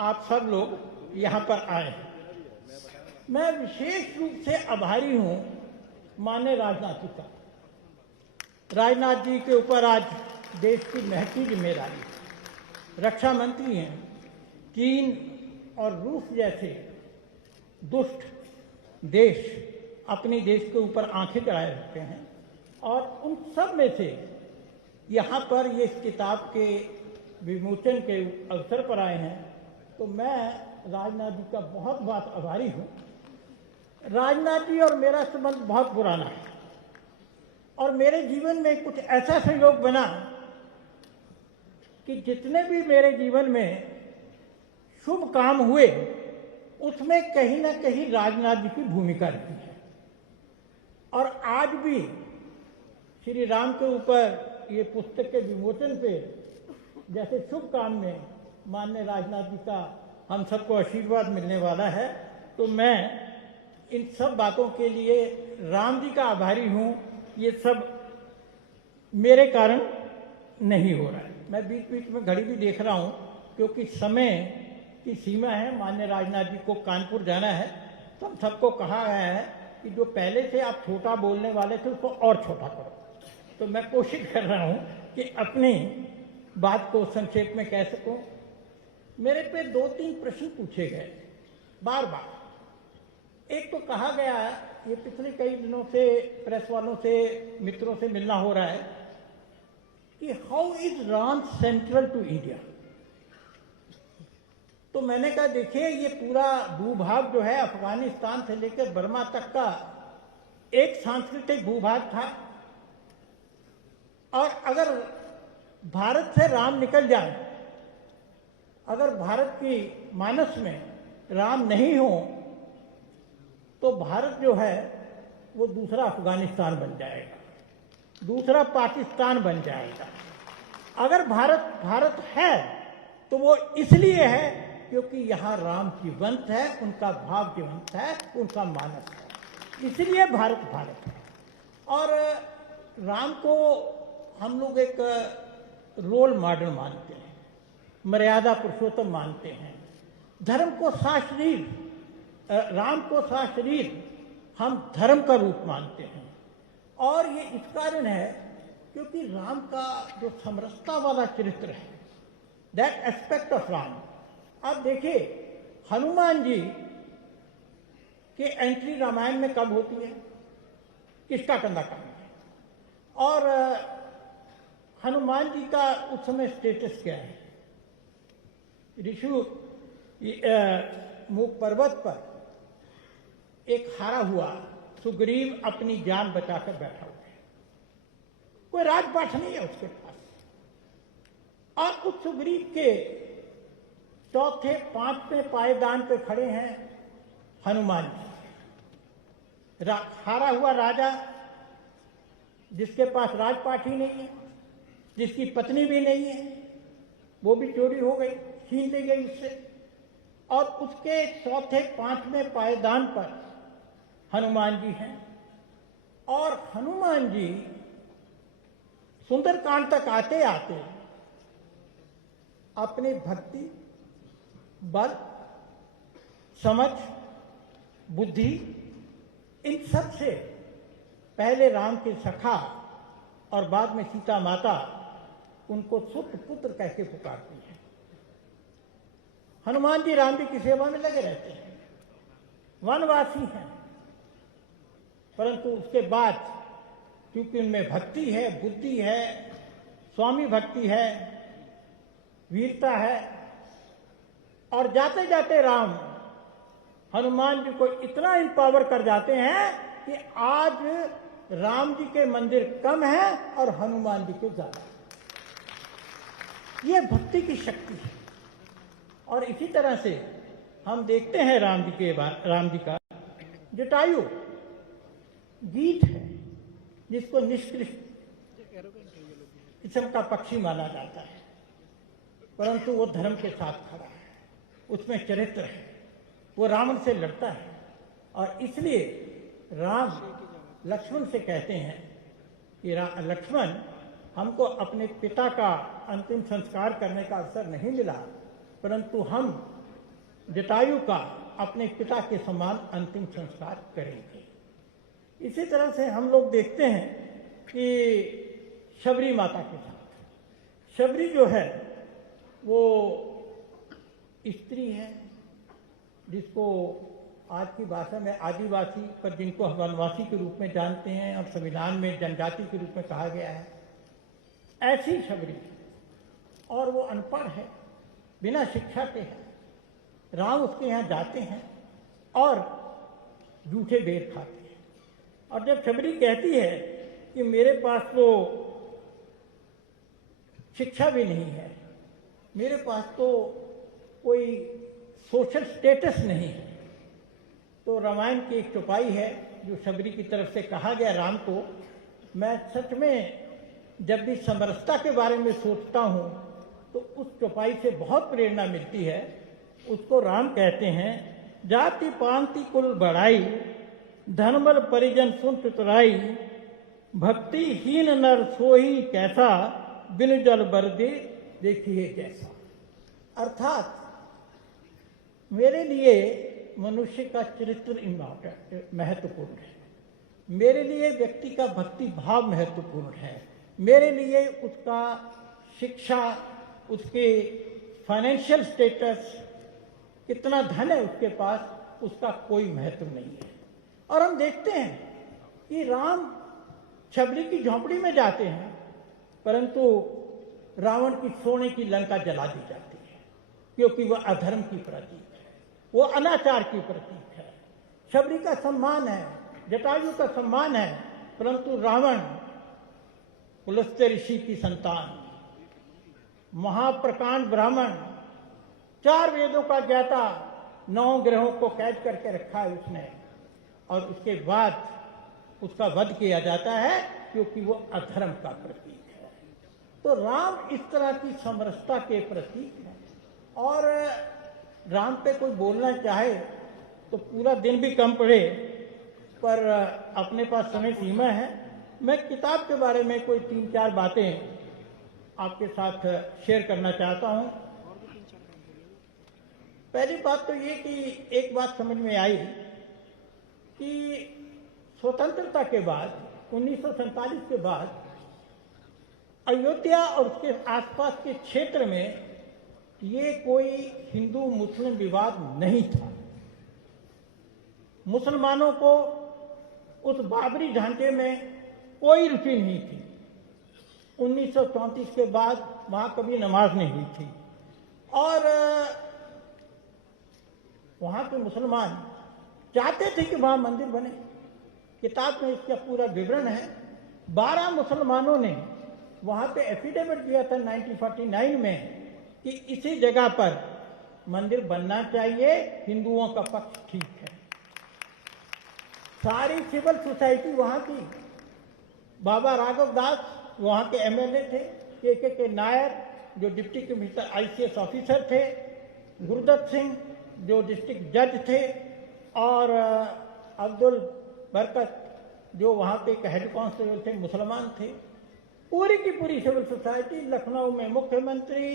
आप सब लोग यहाँ पर आए हैं। मैं विशेष रूप से आभारी हूँ माननीय राजनाथ जी का। राजनाथ जी के ऊपर आज देश की महती जिम्मेदारी। रक्षा मंत्री हैं, चीन और रूस जैसे दुष्ट देश अपने देश के ऊपर आंखें गड़ाए रखते हैं, और उन सब में से यहाँ पर ये इस किताब के विमोचन के अवसर पर आए हैं। तो मैं राजनाथ जी का बहुत बहुत आभारी हूँ। राजनाथ जी और मेरा संबंध बहुत पुराना है, और मेरे जीवन में कुछ ऐसा संयोग बना कि जितने भी मेरे जीवन में शुभ काम हुए उसमें कहीं ना कहीं राजनाथ जी की भूमिका रही है। और आज भी श्री राम के ऊपर ये पुस्तक के विमोचन पे जैसे शुभ काम में माननीय राजनाथ जी का हम सबको आशीर्वाद मिलने वाला है, तो मैं इन सब बातों के लिए राम जी का आभारी हूँ। ये सब मेरे कारण नहीं हो रहा है। मैं बीच बीच में घड़ी भी देख रहा हूँ, क्योंकि समय की सीमा है। माननीय राजनाथ जी को कानपुर जाना है, तो हम सबको कहा गया है कि जो पहले से आप छोटा बोलने वाले थे उसको और छोटा करो। तो मैं कोशिश कर रहा हूँ कि अपनी बात को संक्षेप में कह सकूँ। मेरे पे 2-3 प्रश्न पूछे गए बार बार। एक तो कहा गया, ये पिछले कई दिनों से प्रेस वालों से, मित्रों से मिलना हो रहा है कि how is Ram central to India. तो मैंने कहा देखिए, ये पूरा भूभाग जो है अफगानिस्तान से लेकर बर्मा तक का एक सांस्कृतिक भूभाग था, और अगर भारत से राम निकल जाए, अगर भारत की मानस में राम नहीं हो, तो भारत जो है वो दूसरा अफगानिस्तान बन जाएगा, दूसरा पाकिस्तान बन जाएगा। अगर भारत है तो वो इसलिए है क्योंकि यहाँ राम जीवंत है, उनका भाव जीवंत है, उनका मानस है, इसलिए भारत है। और राम को हम लोग एक रोल मॉडल मानते हैं, मर्यादा पुरुषोत्तम मानते हैं, धर्म को साशरीर, राम को साशरीर हम धर्म का रूप मानते हैं। और ये इस कारण है क्योंकि राम का जो समरसता वाला चरित्र है, दैट एस्पेक्ट ऑफ राम। आप देखिए, हनुमान जी की एंट्री रामायण में कब होती है, किसका कंधा कांड है, और हनुमान जी का उस समय स्टेटस क्या है। ऋषु मुख पर्वत पर एक हारा हुआ सुग्रीव अपनी जान बचाकर बैठा हुआ है, कोई राजपाट नहीं है उसके पास, और उस सुग्रीव के चौथे 5वें पायदान पे खड़े हैं हनुमान जी। हारा हुआ राजा, जिसके पास राजपाट ही नहीं है, जिसकी पत्नी भी नहीं है, वो भी चोरी हो गई, छीन ली गई उससे, और उसके चौथे 5वें पायदान पर हनुमान जी हैं। और हनुमान जी सुंदरकांड तक आते आते अपनी भक्ति, बल, समझ, बुद्धि, इन सब से पहले राम के सखा और बाद में सीता माता उनको सुत पुत्र कह के पुकारती है। हनुमान जी राम जी की सेवा में लगे रहते हैं, वनवासी हैं, परंतु उसके बाद क्योंकि उनमें भक्ति है, बुद्धि है, स्वामी भक्ति है, वीरता है, और जाते जाते राम हनुमान जी को इतना इंपावर कर जाते हैं कि आज राम जी के मंदिर कम है और हनुमान जी के ज्यादा। ये भक्ति की शक्ति है। और इसी तरह से हम देखते हैं राम जी का जटायु गीत है जिसको निष्कृष्ट किस्म का पक्षी माना जाता है, परंतु वो धर्म के साथ खड़ा है, उसमें चरित्र है, वो रावण से लड़ता है। और इसलिए राम लक्ष्मण से कहते हैं कि लक्ष्मण, हमको अपने पिता का अंतिम संस्कार करने का अवसर नहीं मिला, परंतु हम जटायु का अपने पिता के समान अंतिम संस्कार करेंगे। इसी तरह से हम लोग देखते हैं कि शबरी माता के साथ, शबरी जो है वो स्त्री है जिसको आज की भाषा में आदिवासी, पर जिनको हम वनवासी के रूप में जानते हैं और संविधान में जनजाति के रूप में कहा गया है, ऐसी शबरी, और वो अनपढ़ है, बिना शिक्षा के है। राम उसके यहाँ जाते हैं और जूठे बेर खाते हैं। और जब शबरी कहती है कि मेरे पास तो शिक्षा भी नहीं है, मेरे पास तो कोई सोशल स्टेटस नहीं है, तो रामायण की एक चौपाई है जो शबरी की तरफ से कहा गया राम को। मैं सच में जब भी समरसता के बारे में सोचता हूँ तो उस चौपाई से बहुत प्रेरणा मिलती है। उसको राम कहते हैं, जाति पांति कुल बढ़ाई, धनबल परिजन सुन चतुराई, भक्तिहीन नर सोही कैसा, बिन जल बर दे देखिए जैसा। अर्थात मेरे लिए मनुष्य का चरित्र इम्पोर्टेंट, महत्वपूर्ण है, मेरे लिए व्यक्ति का भक्ति भाव महत्वपूर्ण है, मेरे लिए उसका शिक्षा, उसके फाइनेंशियल स्टेटस, कितना धन है उसके पास, उसका कोई महत्व नहीं है। और हम देखते हैं कि राम शबरी की झोंपड़ी में जाते हैं, परंतु रावण की सोने की लंका जला दी जाती है, क्योंकि वह अधर्म की प्रतीक है, वो अनाचार की प्रतीक है। शबरी का सम्मान है, जटायु का सम्मान है, परंतु रावण पुलस्त्य ऋषि की संतान, महाप्रकांड ब्राह्मण, 4 वेदों का ज्ञाता, 9 ग्रहों को कैद करके रखा है उसने, और उसके बाद उसका वध किया जाता है क्योंकि वो अधर्म का प्रतीक है। तो राम इस तरह की समरसता के प्रतीक है। और राम पे कोई बोलना चाहे तो पूरा दिन भी कम पड़े, पर अपने पास समय सीमा है। मैं किताब के बारे में कोई 3-4 बातें आपके साथ शेयर करना चाहता हूं। पहली बात तो ये कि एक बात समझ में आई कि स्वतंत्रता के बाद 1947 के बाद अयोध्या और उसके आसपास के क्षेत्र में ये कोई हिंदू मुस्लिम विवाद नहीं था। मुसलमानों को उस बाबरी ढांचे में कोई रुचि नहीं थी। 1934 के बाद वहां कभी नमाज नहीं हुई थी, और वहां के मुसलमान चाहते थे कि वहां मंदिर बने। किताब में इसका पूरा विवरण है। 12 मुसलमानों ने वहां पे एफिडेविट दिया था 1949 में कि इसी जगह पर मंदिर बनना चाहिए, हिंदुओं का पक्ष ठीक है। सारी सिविल सोसाइटी वहां की, बाबा राघव दास वहां के एमएलए थे, के नायर जो डिप्टी कमिश्नर आईसीएस ऑफिसर थे, गुरुदत्त सिंह जो डिस्ट्रिक्ट जज थे, और अब्दुल बरकत जो वहां पे एक हेड कांस्टेबल थे, मुसलमान थे। पूरी की पूरी सिविल सोसाइटी, लखनऊ में मुख्यमंत्री,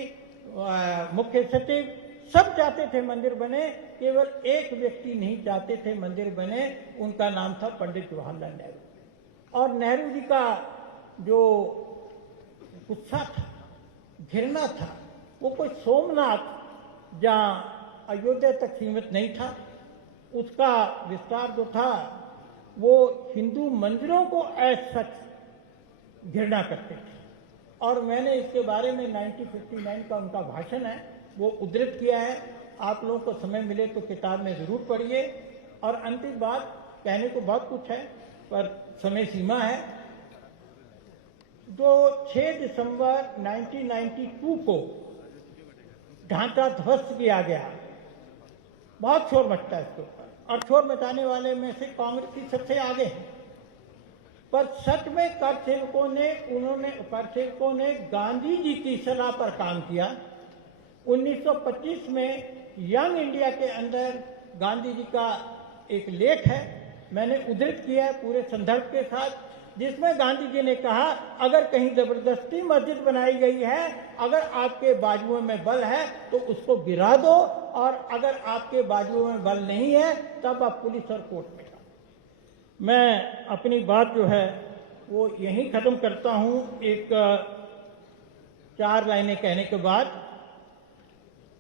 मुख्य सचिव, सब चाहते थे मंदिर बने। केवल एक व्यक्ति नहीं चाहते थे मंदिर बने, उनका नाम था पंडित जवाहरलाल नेहरू। और नेहरू जी का जो गुस्सा था, घृणा था, वो कोई सोमनाथ जहाँ अयोध्या तक सीमित नहीं था, उसका विस्तार जो था वो हिंदू मंदिरों को ऐसा सच घृणा करते थे। और मैंने इसके बारे में 1959 का उनका भाषण है वो उद्धृत किया है। आप लोगों को समय मिले तो किताब में जरूर पढ़िए। और अंतिम बात, कहने को बहुत कुछ है पर समय सीमा है। जो 6 दिसंबर 1992 को ढांचा ध्वस्त किया गया, बहुत शोर मचता है इसके ऊपर, और शोर मचाने वाले में से कांग्रेस की सबसे आगे है। पर सच में कर सेवकों ने गांधी जी की सलाह पर काम किया। 1925 में यंग इंडिया के अंदर गांधी जी का एक लेख है, मैंने उद्धृत किया है पूरे संदर्भ के साथ, जिसमें गांधी जी ने कहा अगर कहीं जबरदस्ती मस्जिद बनाई गई है, अगर आपके बाजुओं में बल है तो उसको गिरा दो, और अगर आपके बाजुओं में बल नहीं है तब आप पुलिस और कोर्ट में जाओ। मैं अपनी बात जो है वो यहीं खत्म करता हूं। एक 4 लाइनें कहने के बाद,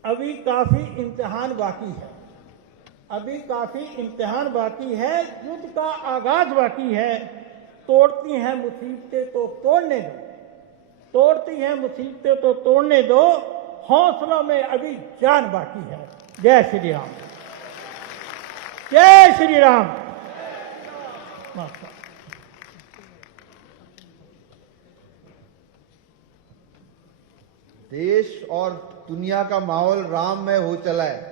अभी काफी इम्तिहान बाकी है, अभी काफी इम्तिहान बाकी है, युद्ध का आगाज बाकी है। तोड़ती हैं मुसीबतें तो तोड़ने दो, तोड़ती हैं मुसीबतें तो तोड़ने दो, हौसलों में अभी जान बाकी है। जय श्री राम, जय श्री राम। देश और दुनिया का माहौल राममय हो चला है।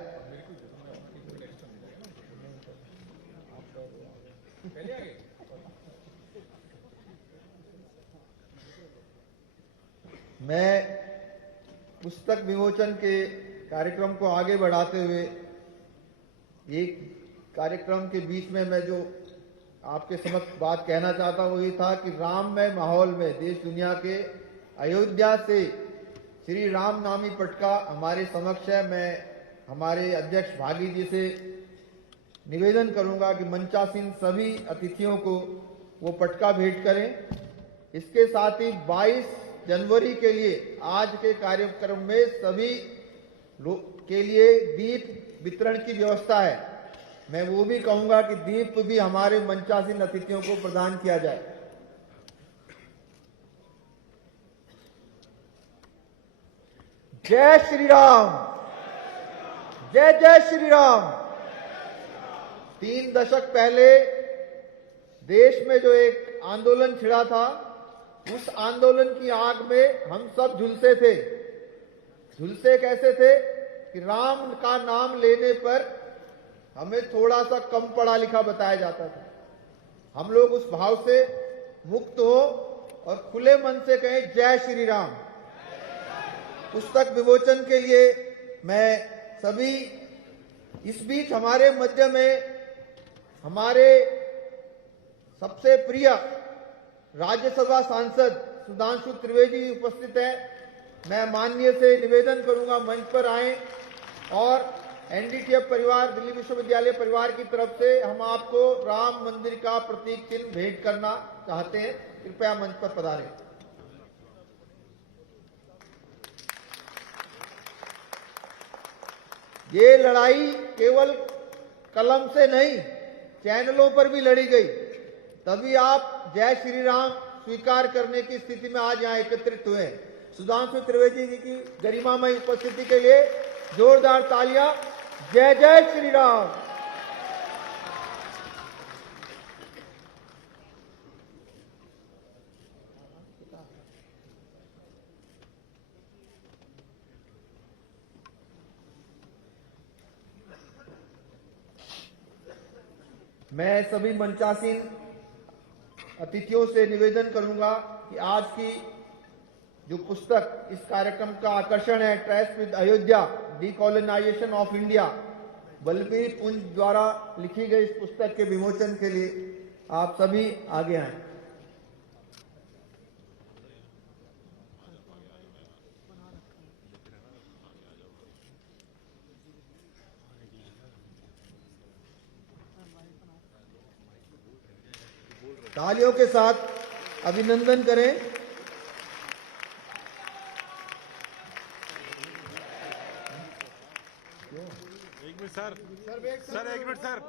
मैं पुस्तक विमोचन के कार्यक्रम को आगे बढ़ाते हुए एक कार्यक्रम के बीच में मैं जो आपके समक्ष बात कहना चाहता हूं वो ये था कि राममय माहौल में देश दुनिया के अयोध्या से श्री राम नामी पटका हमारे समक्ष है। मैं हमारे अध्यक्ष भागी जी से निवेदन करूंगा कि मंचासीन सभी अतिथियों को वो पटका भेंट करें। इसके साथ ही 22 जनवरी के लिए आज के कार्यक्रम में सभी लोग के लिए दीप वितरण की व्यवस्था है। मैं वो भी कहूंगा कि दीप भी हमारे मंचासीन अतिथियों को प्रदान किया जाए। जय श्री राम, जय जय श्री राम। 3 दशक पहले देश में जो एक आंदोलन छिड़ा था, उस आंदोलन की आग में हम सब झुलसे थे। झुलसे कैसे थे कि राम का नाम लेने पर हमें थोड़ा सा कम पढ़ा लिखा बताया जाता था। हम लोग उस भाव से मुक्त हो और खुले मन से कहें जय श्री राम। पुस्तक विमोचन के लिए मैं सभी, इस बीच हमारे मध्य में हमारे सबसे प्रिय राज्यसभा सांसद सुधांशु त्रिवेदी उपस्थित है। मैं माननीय से निवेदन करूंगा मंच पर आए, और एनडीटीएफ परिवार, दिल्ली विश्वविद्यालय परिवार की तरफ से हम आपको राम मंदिर का प्रतीक चिन्ह भेंट करना चाहते हैं। कृपया मंच पर पधारें। ये लड़ाई केवल कलम से नहीं, चैनलों पर भी लड़ी गई, तभी आप जय श्री राम स्वीकार करने की स्थिति में आज यहाँ एकत्रित हुए। सुधांशु त्रिवेदी जी की गरिमामय उपस्थिति के लिए जोरदार तालियां। जय जय श्री राम। मैं सभी मंचासीन अतिथियों से निवेदन करूंगा कि आज की जो पुस्तक इस कार्यक्रम का आकर्षण है, trace with Ayodhya, decolonisation of India, Balbir पुंज द्वारा लिखी गई इस पुस्तक के विमोचन के लिए आप सभी आगे आए। तालियों के साथ अभिनंदन करें। एक मिनट सर, एक मिनट सर।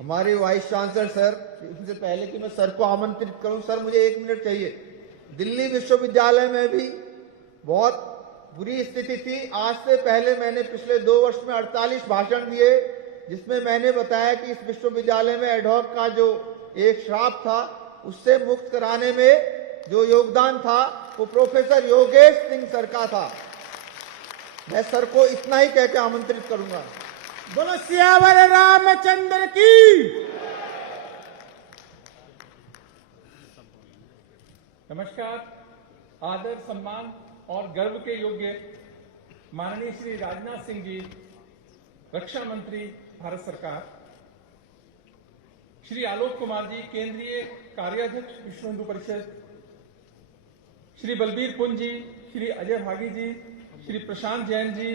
हमारे वाइस चांसलर सर, इससे पहले कि मैं सर को आमंत्रित करूं, सर मुझे 1 मिनट चाहिए। दिल्ली विश्वविद्यालय में भी बहुत बुरी स्थिति थी। आज से पहले मैंने पिछले 2 वर्ष में 48 भाषण दिए, जिसमें मैंने बताया कि इस विश्वविद्यालय में एडहॉक का जो एक श्राप था उससे मुक्त कराने में जो योगदान था वो प्रोफेसर योगेश सिंह सर का था। मैं सर को इतना ही कह के आमंत्रित करूंगा। बोलो सियावर रामचंद्र की। नमस्कार। आदर, सम्मान और गर्व के योग्य माननीय श्री राजनाथ सिंह जी, रक्षा मंत्री भारत सरकार, श्री आलोक कुमार जी, केंद्रीय कार्याध्यक्ष विश्व हिंदू परिषद, श्री बलबीर पुंज जी, श्री अजय भागी जी, श्री प्रशांत जैन जी,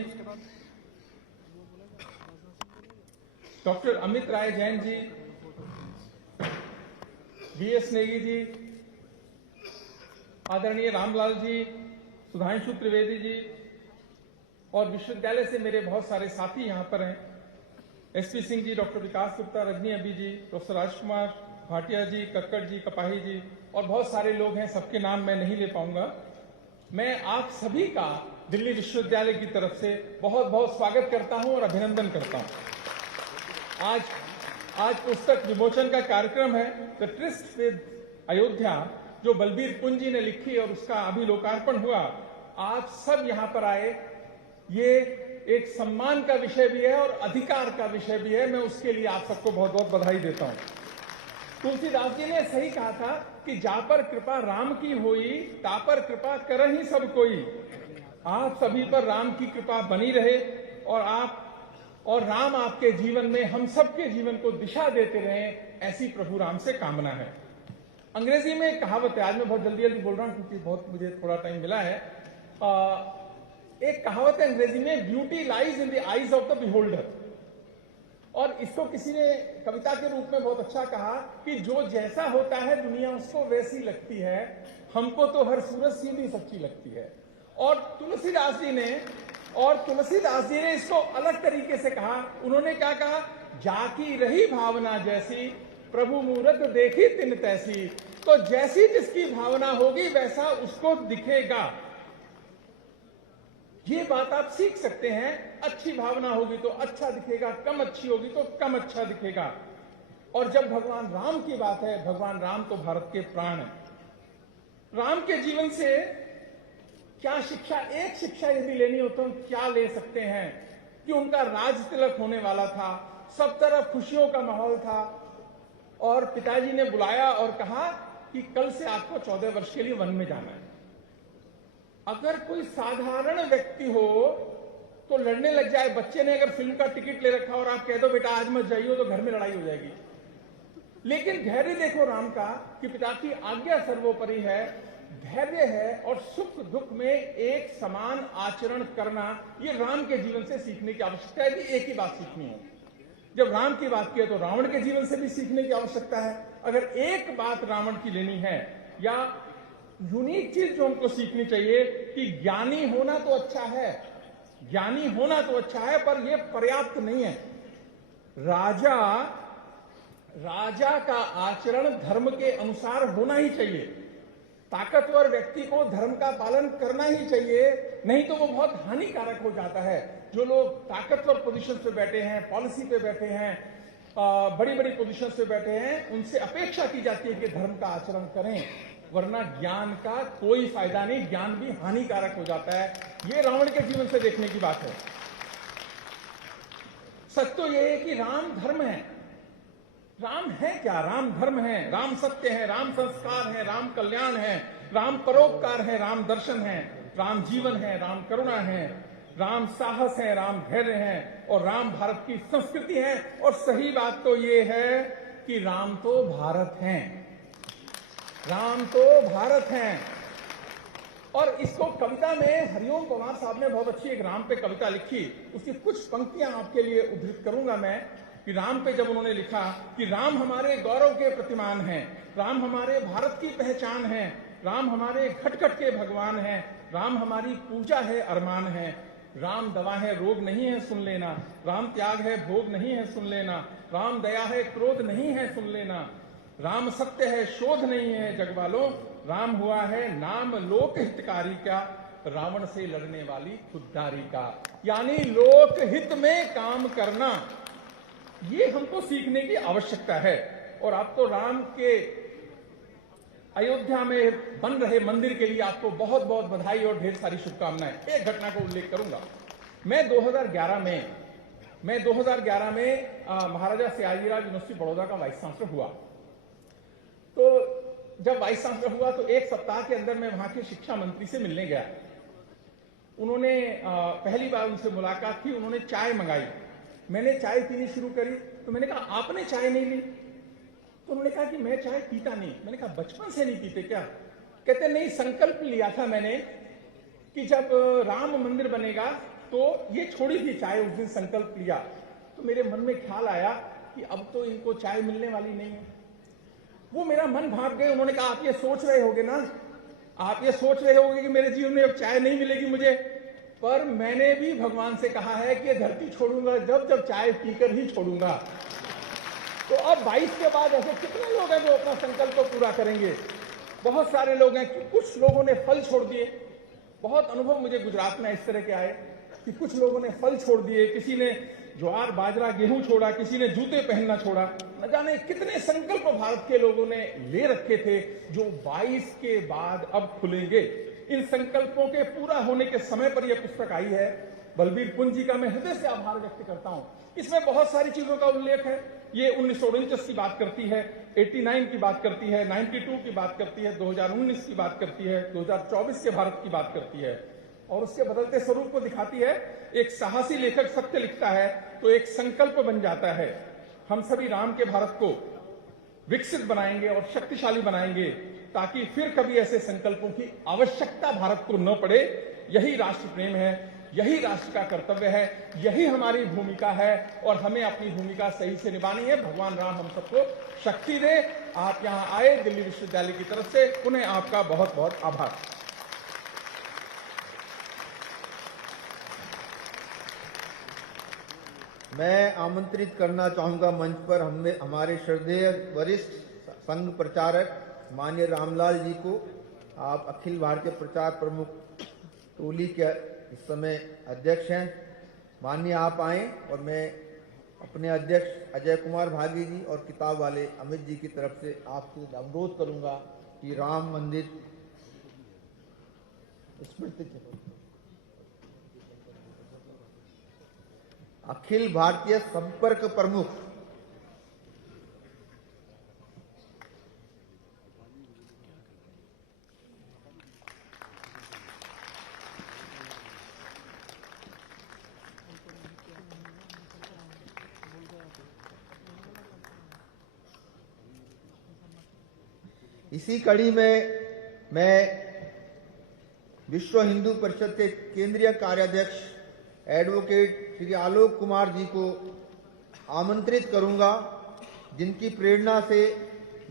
डॉक्टर अमित राय जैन जी, बीएस नेगी जी, आदरणीय रामलाल जी, सुधांशु त्रिवेदी जी और विश्वविद्यालय से मेरे बहुत सारे साथी यहां पर हैं। एसपी सिंह जी, डॉक्टर विकास गुप्ता, रजनी अबी जी, प्रोफेसर राजकुमार भाटिया जी, कक्कड़ जी, कपाही जी और बहुत सारे लोग हैं, सबके नाम मैं नहीं ले पाऊंगा। मैं आप सभी का दिल्ली विश्वविद्यालय की तरफ से बहुत बहुत स्वागत करता हूं और अभिनंदन करता हूं। आज पुस्तक विमोचन का कार्यक्रम है, द ट्रिस्ट विद अयोध्या, जो बलबीर पुंज जी ने लिखी और उसका अभी लोकार्पण हुआ। आप सब यहां पर आए, ये एक सम्मान का विषय भी है और अधिकार का विषय भी है। मैं उसके लिए आप सबको बहुत बहुत बधाई देता हूं। तुलसीदास जी ने सही कहा था कि जा पर कृपा राम की होई, ता पर कृपा करहि सब कोई। आप सभी पर राम की कृपा बनी रहे और राम आपके जीवन में, हम सबके जीवन को दिशा देते रहे, ऐसी प्रभु राम से कामना है। अंग्रेजी में एक कहावत है, आज मैं बहुत जल्दी बोल रहा हूं क्योंकि बहुत मुझे थोड़ा टाइम मिला है। एक कहावत है अंग्रेजी में, beauty lies in the eyes of the beholder. और इसको किसी ने कविता के रूप में बहुत अच्छा कहा कि जो जैसा होता है दुनिया उसको वैसी लगती है, हमको तो हर सूरत सीधी सच्ची लगती है। और तुलसीदास जी ने इसको अलग तरीके से कहा। उन्होंने क्या कहा, जाकी रही भावना जैसी, प्रभु मूरत देखी तिन तैसी। तो जैसी जिसकी भावना होगी वैसा उसको दिखेगा। ये बात आप सीख सकते हैं। अच्छी भावना होगी तो अच्छा दिखेगा, कम अच्छी होगी तो कम अच्छा दिखेगा। और जब भगवान राम की बात है, भगवान राम तो भारत के प्राण हैं। राम के जीवन से क्या शिक्षा, एक शिक्षा यदि लेनी हो तो क्या ले सकते हैं कि उनका राज तिलक होने वाला था, सब तरफ खुशियों का माहौल था और पिताजी ने बुलाया और कहा कि कल से आपको 14 वर्ष के लिए वन में जाना है। अगर कोई साधारण व्यक्ति हो तो लड़ने लग जाए। बच्चे ने अगर फिल्म का टिकट ले रखा और आप कह दो बेटा आज मत जाइए, तो घर में लड़ाई हो जाएगी। लेकिन धैर्य देखो राम का कि पिता की आज्ञा सर्वोपरि है, धैर्य है और सुख दुख में एक समान आचरण करना, ये राम के जीवन से सीखने की आवश्यकता है। कि एक ही बात सीखनी है, जब राम की बात की है तो रावण के जीवन से भी सीखने की आवश्यकता है। अगर एक बात रावण की लेनी है या यूनिक चीज जो हमको सीखनी चाहिए कि ज्ञानी होना तो अच्छा है, ज्ञानी होना तो अच्छा है, पर यह पर्याप्त नहीं है। राजा का आचरण धर्म के अनुसार होना ही चाहिए। ताकतवर व्यक्ति को धर्म का पालन करना ही चाहिए, नहीं तो वो बहुत हानिकारक हो जाता है। जो लोग ताकतवर पोजीशन पे बैठे हैं, पॉलिसी पे बैठे हैं, बड़ी बड़ी पोजीशन पे बैठे हैं, उनसे अपेक्षा की जाती है कि धर्म का आचरण करें, वरना ज्ञान का कोई फायदा नहीं, ज्ञान भी हानिकारक हो जाता है। ये रावण के जीवन से देखने की बात है। सच तो यह है कि राम धर्म है। राम है क्या? राम धर्म है, राम सत्य है, राम संस्कार है, राम कल्याण है, राम परोपकार है, राम दर्शन है, राम जीवन है, राम करुणा है, राम साहस है, राम धैर्य है और राम भारत की संस्कृति है। और सही बात तो ये है कि राम तो भारत हैं। राम तो भारत हैं। और इसको कविता में हरिओम पवार साहब ने बहुत अच्छी एक राम पे कविता लिखी, उसकी कुछ पंक्तियां आपके लिए उद्धृत करूंगा मैं कि राम पे जब उन्होंने लिखा कि राम हमारे गौरव के प्रतिमान हैं, राम हमारे भारत की पहचान है, राम हमारे घट घट के भगवान हैं, राम हमारी पूजा है अरमान है, राम दवा है रोग नहीं है सुन लेना, राम त्याग है भोग नहीं है सुन लेना, राम दया है क्रोध नहीं है सुन लेना, राम सत्य है शोध नहीं है जग वालों, राम हुआ है नाम लोक हितकारी का, रावण से लड़ने वाली खुददारी का। यानी लोक हित में काम करना, ये हमको सीखने की आवश्यकता है। और आपको राम के अयोध्या में बन रहे मंदिर के लिए आपको बहुत बहुत बधाई और ढेर सारी शुभकामनाएं। एक घटना को उल्लेख करूंगा। मैं 2011 में महाराजा सियाजीराव यूनिवर्सिटी बड़ौदा का वाइस चांसलर हुआ। तो जब वाइस चांसलर हुआ तो एक सप्ताह के अंदर मैं वहां के शिक्षा मंत्री से मिलने गया। उन्होंने पहली बार उनसे मुलाकात की, उन्होंने चाय मंगाई। मैंने चाय पीनी शुरू करी तो मैंने कहा आपने चाय नहीं ली? तो उन्होंने कहा कि मैं चाय पीता नहीं। मैंने कहा बचपन से नहीं पीते क्या? कहते नहीं, संकल्प लिया था मैंने कि जब राम मंदिर बनेगा तो ये छोड़ी थी चाय, उस दिन संकल्प लिया। तो मेरे मन में ख्याल आया कि अब तो इनको चाय मिलने वाली नहीं है। वो मेरा मन भाग गए। उन्होंने कहा आप ये सोच रहे होगे ना, आप ये सोच रहे होगे कि मेरे जीवन में अब चाय नहीं मिलेगी मुझे, पर मैंने भी भगवान से कहा है कि ये धरती छोड़ूंगा जब जब चाय पीकर ही छोड़ूंगा। तो अब 22 के बाद ऐसे कितने लोग हैं जो अपना संकल्प को पूरा करेंगे? बहुत सारे लोग हैं। कुछ लोगों ने फल छोड़ दिए। बहुत अनुभव मुझे गुजरात में इस तरह के आए कि कुछ लोगों ने फल छोड़ दिए, किसी ने ज्वार बाजरा गेहूं छोड़ा, किसी ने जूते पहनना छोड़ा। न जाने कितने संकल्प भारत के लोगों ने ले रखे थे जो 22 के बाद अब खुलेंगे। इन संकल्पों के पूरा होने के समय पर यह पुस्तक आई है। बलबीर पुंज जी का मैं हृदय से आभार व्यक्त करता हूं। इसमें बहुत सारी चीजों का उल्लेख है। ये 1949 की बात करती है, 89 की बात करती है, 92 की बात करती है, 2019 की बात करती है, 2024 के भारत की बात करती है और उसके बदलते स्वरूप को दिखाती है। एक साहसी लेखक सत्य लिखता है तो एक संकल्प बन जाता है। हम सभी राम के भारत को विकसित बनाएंगे और शक्तिशाली बनाएंगे ताकि फिर कभी ऐसे संकल्पों की आवश्यकता भारत को न पड़े। यही राष्ट्र प्रेम है, यही राष्ट्र का कर्तव्य है, यही हमारी भूमिका है और हमें अपनी भूमिका सही से निभानी है। भगवान राम हम सबको शक्ति दे। आप यहां आए दिल्ली विश्वविद्यालय की तरफ से, पुनः आपका बहुत बहुत आभार। मैं आमंत्रित करना चाहूंगा मंच पर हमारे श्रद्धेय वरिष्ठ संघ प्रचारक माननीय रामलाल जी को। आप अखिल भारतीय प्रचार प्रमुख टोली के इस समय अध्यक्ष हैं। माननीय आप आए और मैं अपने अध्यक्ष अजय कुमार भागी जी और किताब वाले अमित जी की तरफ से आपसे अनुरोध करूंगा कि राम मंदिर स्मृति अखिल भारतीय संपर्क प्रमुख इसी कड़ी में मैं विश्व हिंदू परिषद के केंद्रीय कार्याध्यक्ष एडवोकेट श्री आलोक कुमार जी को आमंत्रित करूंगा, जिनकी प्रेरणा से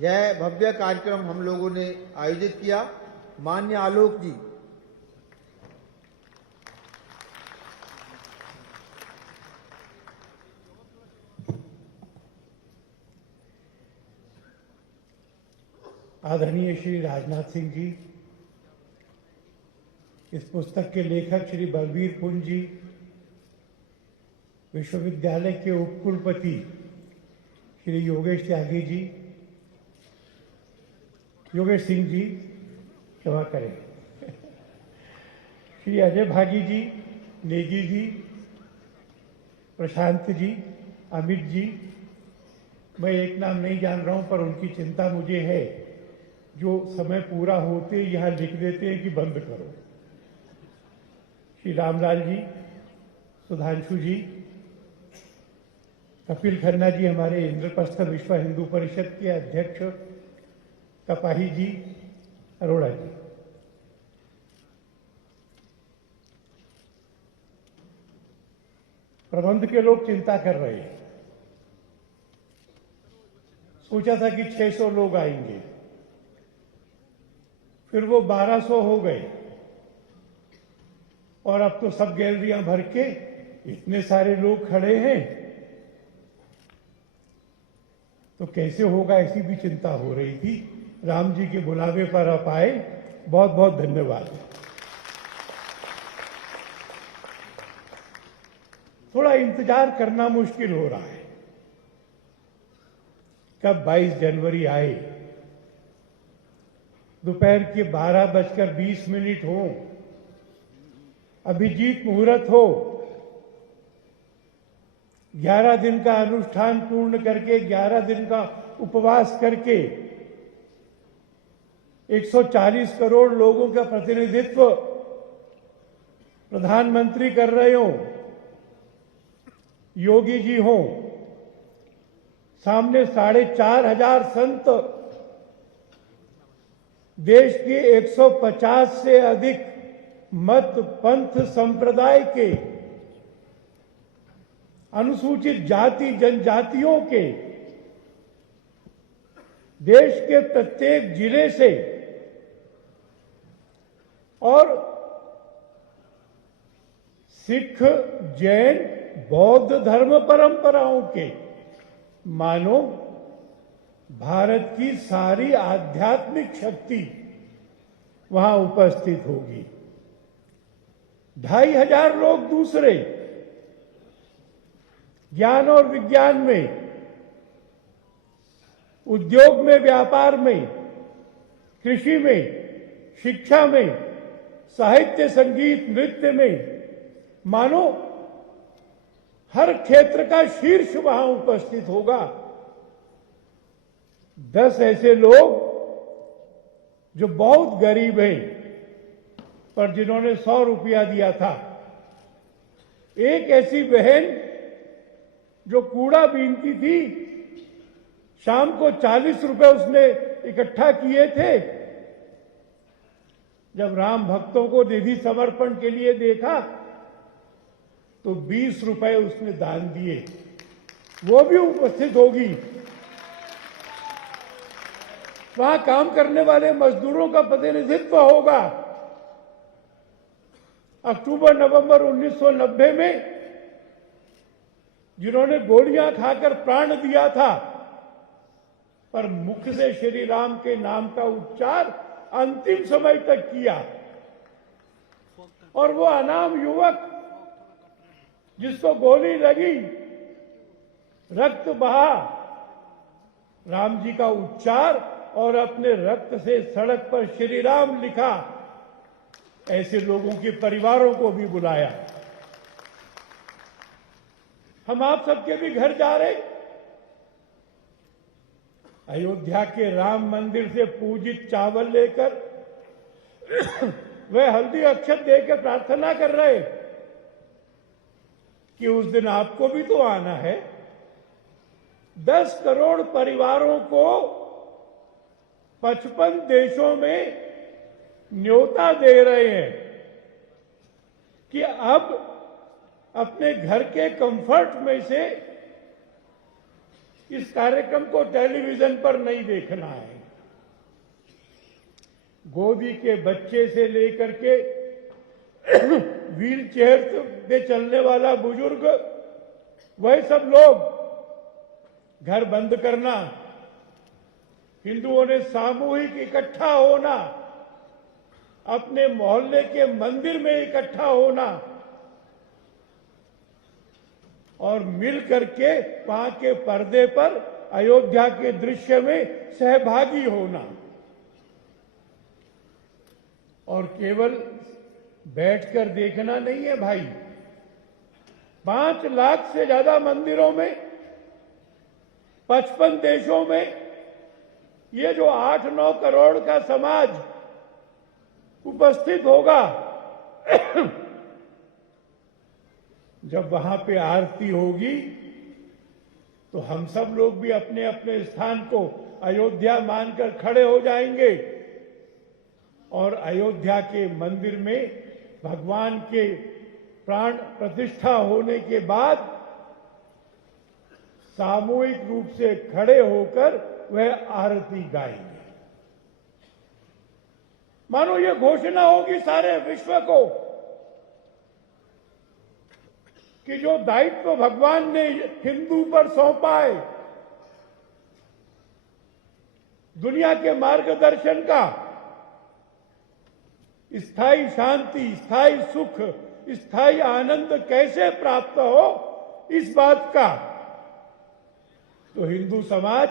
यह भव्य कार्यक्रम हम लोगों ने आयोजित किया। माननीय आलोक जी। आदरणीय श्री राजनाथ सिंह जी, इस पुस्तक के लेखक श्री बलबीर पुंज जी, विश्वविद्यालय के उपकुलपति श्री योगेश त्यागी जी, योगेश सिंह जी, क्षमा करें, श्री अजय भागी जी, नेगी जी, प्रशांत जी, अमित जी, मैं एक नाम नहीं जान रहा हूं पर उनकी चिंता मुझे है, जो समय पूरा होते यहां लिख देते हैं कि बंद करो। श्री रामलाल जी, सुधांशु जी, कपिल खन्ना जी हमारे इंद्रप्रस्थ विश्व हिंदू परिषद के अध्यक्ष, कपाही जी, अरोड़ा जी। प्रबंध के लोग चिंता कर रहे हैं। सोचा था कि 600 लोग आएंगे, फिर वो 1200 हो गए, और अब तो सब गैलरियां भर के इतने सारे लोग खड़े हैं, तो कैसे होगा ऐसी भी चिंता हो रही थी। राम जी के बुलावे पर आप आए, बहुत बहुत धन्यवाद। थोड़ा इंतजार करना मुश्किल हो रहा है कब 22 जनवरी आए, दोपहर के 12:20 हो, अभिजीत मुहूर्त हो, 11 दिन का अनुष्ठान पूर्ण करके 11 दिन का उपवास करके 140 करोड़ लोगों का प्रतिनिधित्व प्रधानमंत्री कर रहे हो, योगी जी हो, सामने 4,500 संत, देश के 150 से अधिक मत पंथ संप्रदाय के, अनुसूचित जाति जनजातियों के, देश के प्रत्येक जिले से और सिख, जैन, बौद्ध धर्म परंपराओं के, मानो भारत की सारी आध्यात्मिक शक्ति वहां उपस्थित होगी। 2,500 लोग दूसरे ज्ञान और विज्ञान में, उद्योग में, व्यापार में, कृषि में, शिक्षा में, साहित्य, संगीत, नृत्य में, मानो हर क्षेत्र का शीर्ष वहां उपस्थित होगा। 10 ऐसे लोग जो बहुत गरीब हैं, पर जिन्होंने 100 रुपया दिया था, एक ऐसी बहन जो कूड़ा बीनती थी, शाम को 40 रुपए उसने इकट्ठा किए थे। जब राम भक्तों को निधि समर्पण के लिए देखा तो 20 रुपए उसने दान दिए, वो भी उपस्थित होगी। वहां काम करने वाले मजदूरों का प्रतिनिधित्व होगा। अक्टूबर नवंबर 1990 में जिन्होंने गोलियां खाकर प्राण दिया था, पर मुख से श्री राम के नाम का उच्चार अंतिम समय तक किया, और वो अनाम युवक जिसको गोली लगी, रक्त बहा, राम जी का उच्चार और अपने रक्त से सड़क पर श्री राम लिखा, ऐसे लोगों के परिवारों को भी बुलाया। हम आप सबके भी घर जा रहे, अयोध्या के राम मंदिर से पूजित चावल लेकर वह हल्दी अक्षत देकर प्रार्थना कर रहे कि उस दिन आपको भी तो आना है। 10 करोड़ परिवारों को 55 देशों में न्योता दे रहे हैं कि अब अपने घर के कंफर्ट में से इस कार्यक्रम को टेलीविजन पर नहीं देखना है। गोदी के बच्चे से लेकर के व्हील चेयर पे चलने वाला बुजुर्ग, वह सब लोग घर बंद करना, हिंदुओं ने सामूहिक इकट्ठा होना, अपने मोहल्ले के मंदिर में इकट्ठा होना और मिल करके वहां के पर्दे पर अयोध्या के दृश्य में सहभागी होना, और केवल बैठकर देखना नहीं है भाई। 5 लाख से ज्यादा मंदिरों में, 55 देशों में ये जो 8-9 करोड़ का समाज उपस्थित होगा, जब वहां पे आरती होगी तो हम सब लोग भी अपने अपने स्थान को अयोध्या मानकर खड़े हो जाएंगे और अयोध्या के मंदिर में भगवान के प्राण प्रतिष्ठा होने के बाद सामूहिक रूप से खड़े होकर वह आरती गाएंगे। मानो ये घोषणा होगी सारे विश्व को कि जो दायित्व भगवान ने हिंदू पर सौंपा है, दुनिया के मार्गदर्शन का, स्थायी शांति, स्थायी सुख, स्थायी आनंद कैसे प्राप्त हो, इस बात का तो हिंदू समाज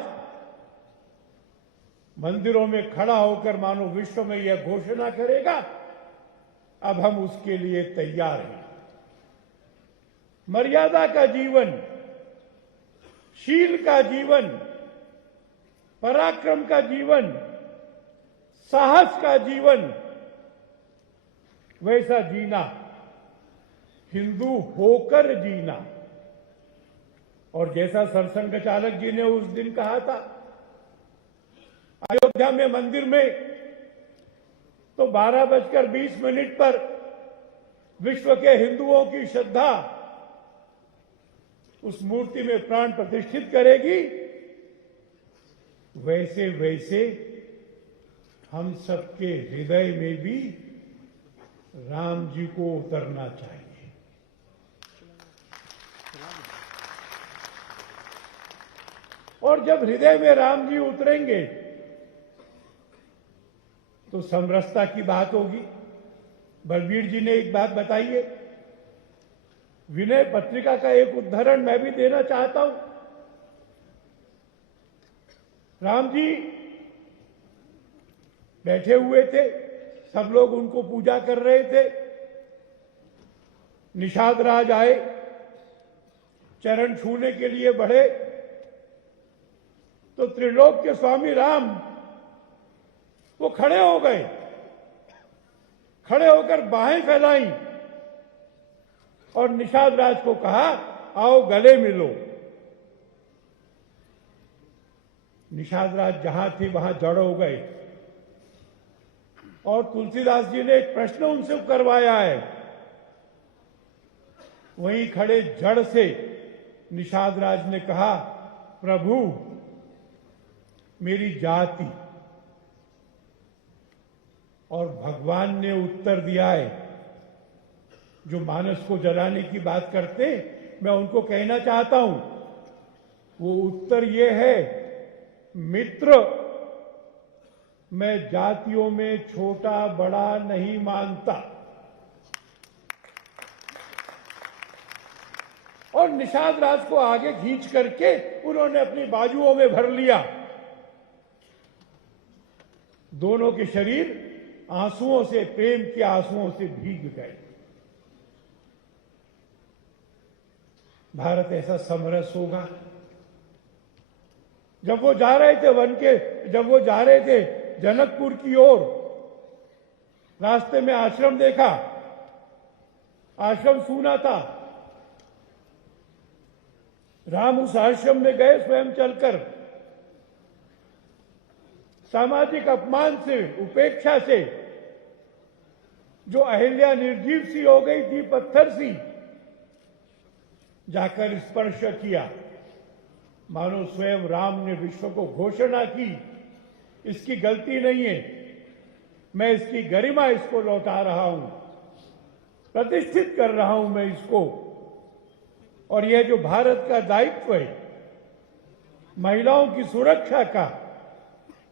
मंदिरों में खड़ा होकर मानो विश्व में यह घोषणा करेगा। अब हम उसके लिए तैयार हैं। मर्यादा का जीवन, शील का जीवन, पराक्रम का जीवन, साहस का जीवन, वैसा जीना, हिंदू होकर जीना। और जैसा सरसंघ चालक जी ने उस दिन कहा था अयोध्या में मंदिर में, तो 12:20 पर विश्व के हिंदुओं की श्रद्धा उस मूर्ति में प्राण प्रतिष्ठित करेगी। वैसे वैसे हम सबके हृदय में भी राम जी को उतरना चाहिए। और जब हृदय में राम जी उतरेंगे तो समरसता की बात होगी। बलबीर जी ने एक बात बताई है, विनय पत्रिका का एक उदाहरण मैं भी देना चाहता हूं। राम जी बैठे हुए थे, सब लोग उनको पूजा कर रहे थे। निषाद राज आए, चरण छूने के लिए बढ़े तो त्रिलोक के स्वामी राम वो खड़े हो गए, खड़े होकर बाहें फैलाई और निषाद राज को कहा, आओ गले मिलो। निषाद राज जहां थे वहां जड़ हो गए और तुलसीदास जी ने एक प्रश्न उनसे करवाया है। वहीं खड़े जड़ से निषाद राज ने कहा, प्रभु मेरी जाति। और भगवान ने उत्तर दिया है। जो मानस को जलाने की बात करते, मैं उनको कहना चाहता हूं, वो उत्तर ये है, मित्र मैं जातियों में छोटा बड़ा नहीं मानता। और निषाद राज को आगे खींच करके उन्होंने अपनी बाजुओं में भर लिया। दोनों के शरीर आंसुओं से, प्रेम के आंसुओं से भीग गए। भारत ऐसा समरस होगा। जब वो जा रहे थे जब वो जा रहे थे जनकपुर की ओर, रास्ते में आश्रम देखा, आश्रम सूना था। राम उस आश्रम में गए स्वयं चलकर। सामाजिक अपमान से, उपेक्षा से जो अहिल्या निर्जीव सी हो गई थी, पत्थर सी, जाकर स्पर्श किया। मानो स्वयं राम ने विश्व को घोषणा की, इसकी गलती नहीं है, मैं इसकी गरिमा इसको लौटा रहा हूं, प्रतिष्ठित कर रहा हूं मैं इसको। और यह जो भारत का दायित्व है, महिलाओं की सुरक्षा का,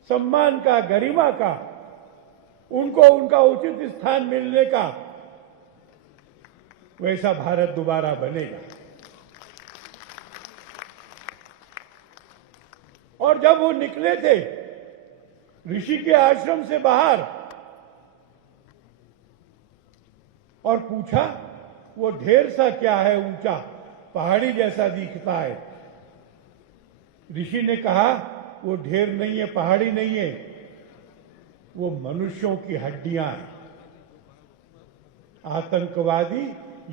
सम्मान का, गरिमा का, उनको उनका उचित स्थान मिलने का, वैसा भारत दोबारा बनेगा। और जब वो निकले थे ऋषि के आश्रम से बाहर और पूछा, वो ढेर सा क्या है ऊंचा, पहाड़ी जैसा दिखता है। ऋषि ने कहा, वो ढेर नहीं है, पहाड़ी नहीं है, वो मनुष्यों की हड्डियां हैं। आतंकवादी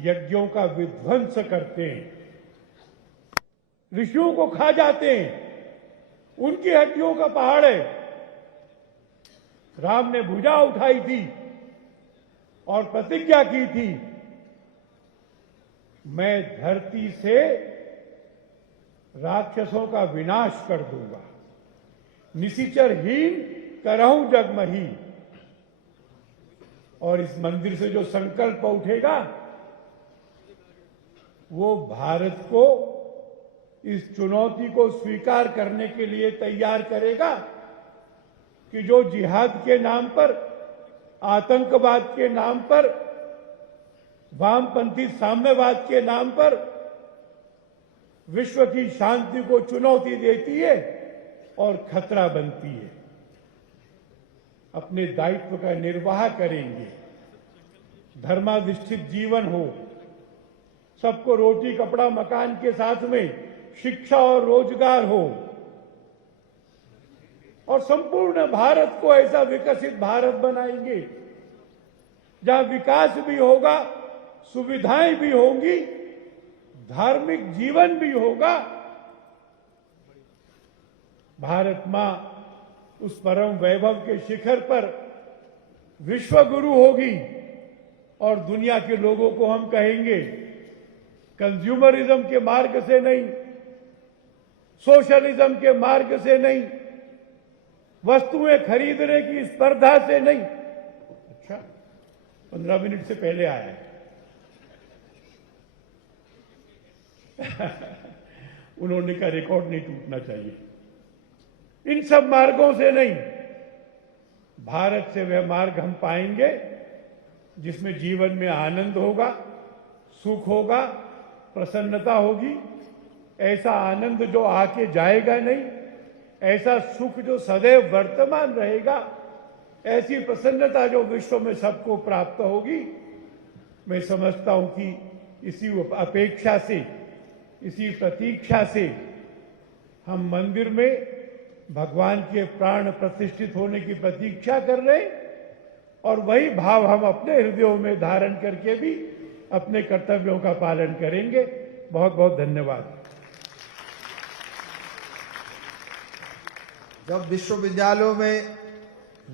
यज्ञों का विध्वंस करते हैं, ऋषियों को खा जाते हैं, उनकी हड्डियों का पहाड़ है। राम ने भुजा उठाई थी और प्रतिज्ञा की थी, मैं धरती से राक्षसों का विनाश कर दूंगा, निशिचरहीन करहूं जगमहीन। और इस मंदिर से जो संकल्प उठेगा वो भारत को इस चुनौती को स्वीकार करने के लिए तैयार करेगा कि जो जिहाद के नाम पर, आतंकवाद के नाम पर, वामपंथी साम्यवाद के नाम पर विश्व की शांति को चुनौती देती है और खतरा बनती है, अपने दायित्व का निर्वाह करेंगे। धर्माधिष्ठित जीवन हो, सबको रोटी कपड़ा मकान के साथ में शिक्षा और रोजगार हो, और संपूर्ण भारत को ऐसा विकसित भारत बनाएंगे जहां विकास भी होगा, सुविधाएं भी होंगी, धार्मिक जीवन भी होगा। भारत मां उस परम वैभव के शिखर पर विश्व गुरु होगी और दुनिया के लोगों को हम कहेंगे कंज्यूमरिज्म के मार्ग से नहीं, सोशलिज्म के मार्ग से नहीं, वस्तुएं खरीदने की स्पर्धा से नहीं। अच्छा, 15 मिनट से पहले आया है। उन्होंने कहा रिकॉर्ड नहीं टूटना चाहिए। इन सब मार्गों से नहीं, भारत से वह मार्ग हम पाएंगे जिसमें जीवन में आनंद होगा, सुख होगा, प्रसन्नता होगी। ऐसा आनंद जो आके जाएगा नहीं, ऐसा सुख जो सदैव वर्तमान रहेगा, ऐसी प्रसन्नता जो विश्व में सबको प्राप्त होगी। मैं समझता हूं कि इसी अपेक्षा से, इसी प्रतीक्षा से हम मंदिर में भगवान के प्राण प्रतिष्ठित होने की प्रतीक्षा कर रहे हैं और वही भाव हम अपने हृदयों में धारण करके भी अपने कर्तव्यों का पालन करेंगे। बहुत बहुत धन्यवाद। जब विश्वविद्यालयों में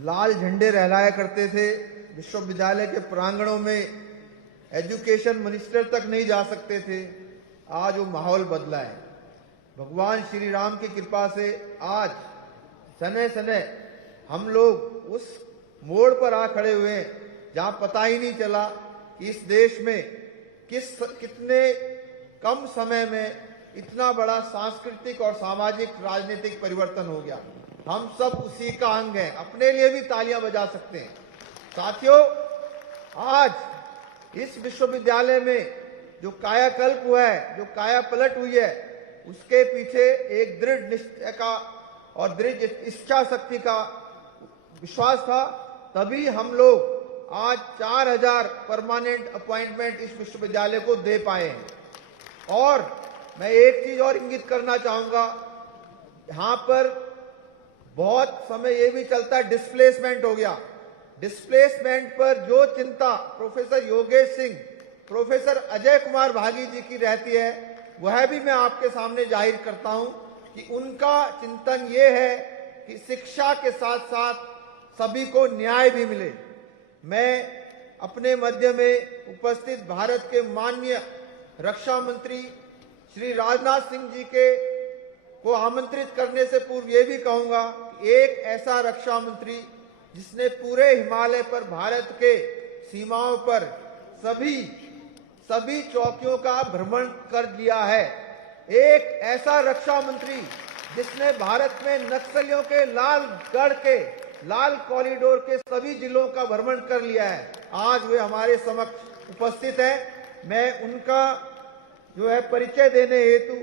लाल झंडे लहराया करते थे, विश्वविद्यालय के प्रांगणों में एजुकेशन मिनिस्टर तक नहीं जा सकते थे, आज वो माहौल बदला है। भगवान श्री राम की कृपा से आज सने सने हम लोग उस मोड़ पर आ खड़े हुए हैं जहां पता ही नहीं चला कि इस देश में कितने कम समय में इतना बड़ा सांस्कृतिक और सामाजिक राजनीतिक परिवर्तन हो गया। हम सब उसी का अंग हैं, अपने लिए भी तालियां बजा सकते हैं। साथियों, आज इस विश्वविद्यालय में जो कायाकल्प हुआ है, जो काया पलट हुई है, उसके पीछे एक दृढ़ निश्चय का और दृढ़ इच्छा शक्ति का विश्वास था। तभी हम लोग आज 4000 परमानेंट अपॉइंटमेंट इस विश्वविद्यालय को दे पाए हैं। और मैं एक चीज और इंगित करना चाहूंगा, यहां पर बहुत समय ये भी चलता है डिस्प्लेसमेंट हो गया। डिस्प्लेसमेंट पर जो चिंता प्रोफेसर योगेश सिंह, प्रोफेसर अजय कुमार भागी जी की रहती है, वह भी मैं आपके सामने जाहिर करता हूं कि उनका चिंतन ये है कि शिक्षा के साथ साथ सभी को न्याय भी मिले। मैं अपने मध्य में उपस्थित भारत के माननीय रक्षा मंत्री श्री राजनाथ सिंह जी को आमंत्रित करने से पूर्व ये भी कहूंगा कि एक ऐसा रक्षा मंत्री जिसने पूरे हिमालय पर भारत के सीमाओं पर सभी चौकियों का भ्रमण कर लिया है, एक ऐसा रक्षा मंत्री जिसने भारत में नक्सलियों के लालगढ़ के लाल कॉरिडोर के सभी जिलों का भ्रमण कर लिया है, आज वे हमारे समक्ष उपस्थित हैं। मैं उनका जो है परिचय देने हेतु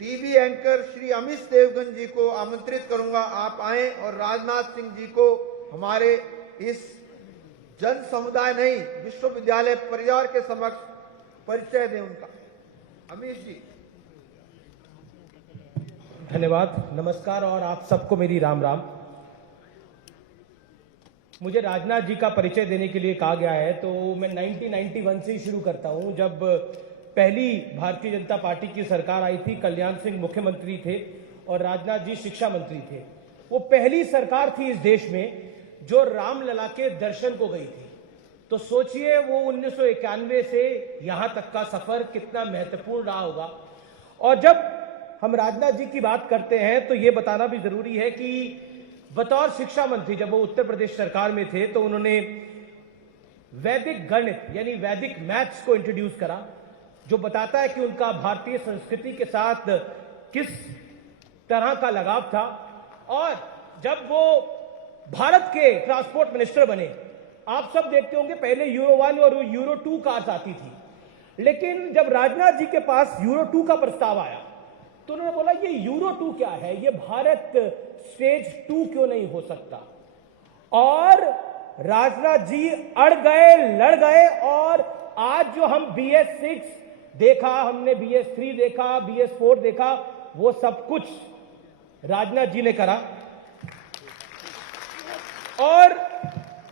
टीवी एंकर श्री अमित देवगन जी को आमंत्रित करूंगा, आप आए और राजनाथ सिंह जी को हमारे इस जन समुदाय नहीं विश्वविद्यालय परिवार के समक्ष परिचय दें उनका। अमित जी। धन्यवाद, नमस्कार और आप सबको मेरी राम राम। मुझे राजनाथ जी का परिचय देने के लिए कहा गया है तो मैं 1991 से ही शुरू करता हूं, जब पहली भारतीय जनता पार्टी की सरकार आई थी, कल्याण सिंह मुख्यमंत्री थे और राजनाथ जी शिक्षा मंत्री थे। वो पहली सरकार थी इस देश में जो रामलला के दर्शन को गई थी। तो सोचिए वो 1991 से यहां तक का सफर कितना महत्वपूर्ण रहा होगा। और जब हम राजनाथ जी की बात करते हैं तो ये बताना भी जरूरी है कि बतौर शिक्षा मंत्री जब वो उत्तर प्रदेश सरकार में थे तो उन्होंने वैदिक गणित यानी वैदिक मैथ्स को इंट्रोड्यूस करा, जो बताता है कि उनका भारतीय संस्कृति के साथ किस तरह का लगाव था। और जब वो भारत के ट्रांसपोर्ट मिनिस्टर बने, आप सब देखते होंगे पहले यूरो 1 और यूरो 2 कार्स आती थी, लेकिन जब राजनाथ जी के पास यूरो 2 का प्रस्ताव आया तो उन्होंने बोला ये यूरो 2 क्या है, ये भारत स्टेज 2 क्यों नहीं हो सकता। और राजनाथ जी अड़ गए, लड़ गए और आज जो हम BS6 देखा, हमने BS3 देखा, BS4 देखा, वो सब कुछ राजनाथ जी ने करा। और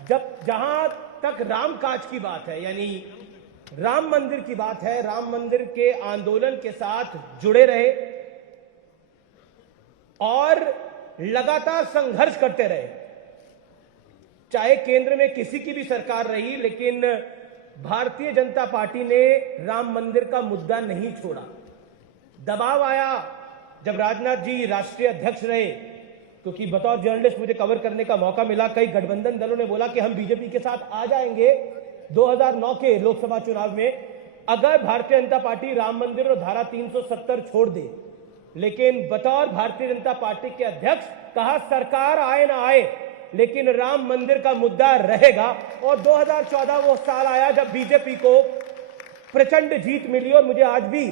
जब जहां तक रामकाज की बात है यानी राम मंदिर की बात है, राम मंदिर के आंदोलन के साथ जुड़े रहे और लगातार संघर्ष करते रहे। चाहे केंद्र में किसी की भी सरकार रही, लेकिन भारतीय जनता पार्टी ने राम मंदिर का मुद्दा नहीं छोड़ा। दबाव आया जब राजनाथ जी राष्ट्रीय अध्यक्ष रहे, क्योंकि बतौर जर्नलिस्ट मुझे कवर करने का मौका मिला। कई गठबंधन दलों ने बोला कि हम बीजेपी के साथ आ जाएंगे 2009 के लोकसभा चुनाव में अगर भारतीय जनता पार्टी राम मंदिर और धारा 370 छोड़ दे। लेकिन बतौर भारतीय जनता पार्टी के अध्यक्ष कहा सरकार आए ना आए लेकिन राम मंदिर का मुद्दा रहेगा। और 2014 वो साल आया जब बीजेपी को प्रचंड जीत मिली। और मुझे आज भी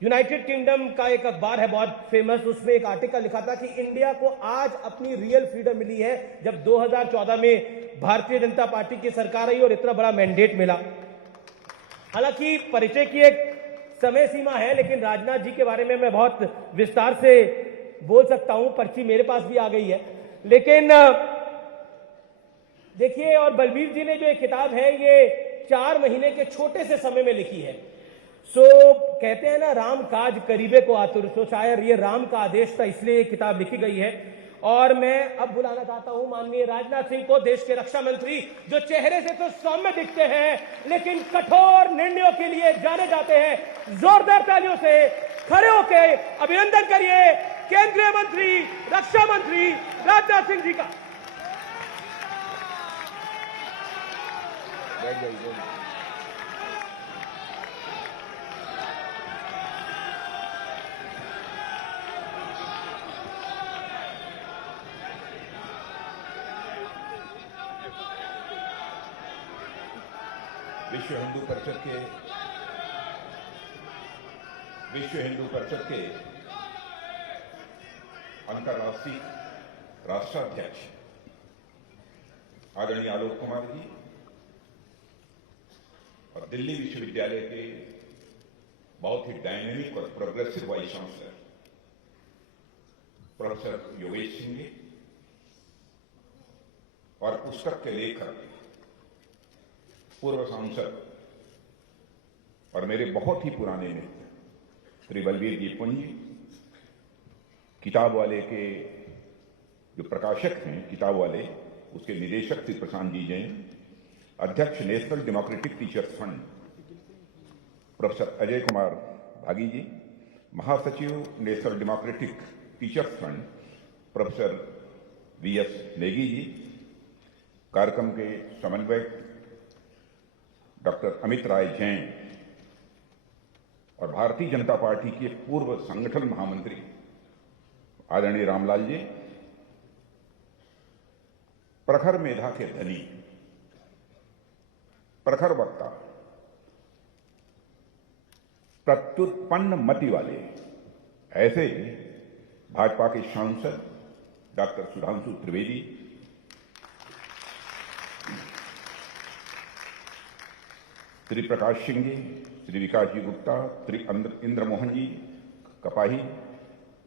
यूनाइटेड किंगडम का एक अखबार है बहुत फेमस, उसमें एक आर्टिकल लिखा था कि इंडिया को आज अपनी रियल फ्रीडम मिली है जब 2014 में भारतीय जनता पार्टी की सरकार आई और इतना बड़ा मैंडेट मिला। हालांकि परिचय की एक समय सीमा है, लेकिन राजनाथ जी के बारे में मैं बहुत विस्तार से बोल सकता हूं, पर्ची मेरे पास भी आ गई है। लेकिन देखिए, और बलबीर जी ने जो एक किताब है ये 4 महीने के छोटे से समय में लिखी है। कहते हैं ना राम काज करीबे को आतुर, तो शायद ये राम का आदेश था इसलिए ये किताब लिखी गई है। और मैं अब बुलाना चाहता हूं माननीय राजनाथ सिंह को, देश के रक्षा मंत्री, जो चेहरे से तो सौम्य दिखते हैं लेकिन कठोर निर्णयों के लिए जाने जाते हैं। जोरदार तालियों से खड़े होकर अभिनंदन करिए केंद्रीय मंत्री, रक्षा मंत्री राजनाथ सिंह जी का। विश्व हिंदू परिषद के अंतर्राष्ट्रीय राष्ट्राध्यक्ष आदरणीय आलोक कुमार जी और दिल्ली विश्वविद्यालय के बहुत ही डायनेमिक और progressive vice chancellor professor Yogesh Singh ji और पुस्तक के लेखक पूर्व सांसद और मेरे बहुत ही पुराने मित्र श्री बलबीर जी पुंज, किताब वाले के जो प्रकाशक हैं, किताब वाले उसके निदेशक श्री प्रशांत जी जैन, अध्यक्ष national democratic teachers fund professor Ajay Kumar Bhagi ji, महासचिव national democratic teachers fund professor VS Negi ji, कार्यक्रम के समन्वयक डॉक्टर अमित राय जैन और भारतीय जनता पार्टी के पूर्व संगठन महामंत्री आदरणीय रामलाल जी, प्रखर मेधा के धनी, प्रखर वक्ता, प्रत्युत्पन्न मति वाले ऐसे भाजपा के सांसद डॉक्टर सुधांशु त्रिवेदी, श्री प्रकाश सिंह जी, श्री विकास जी गुप्ता, श्री इंद्र मोहन जी कपाही,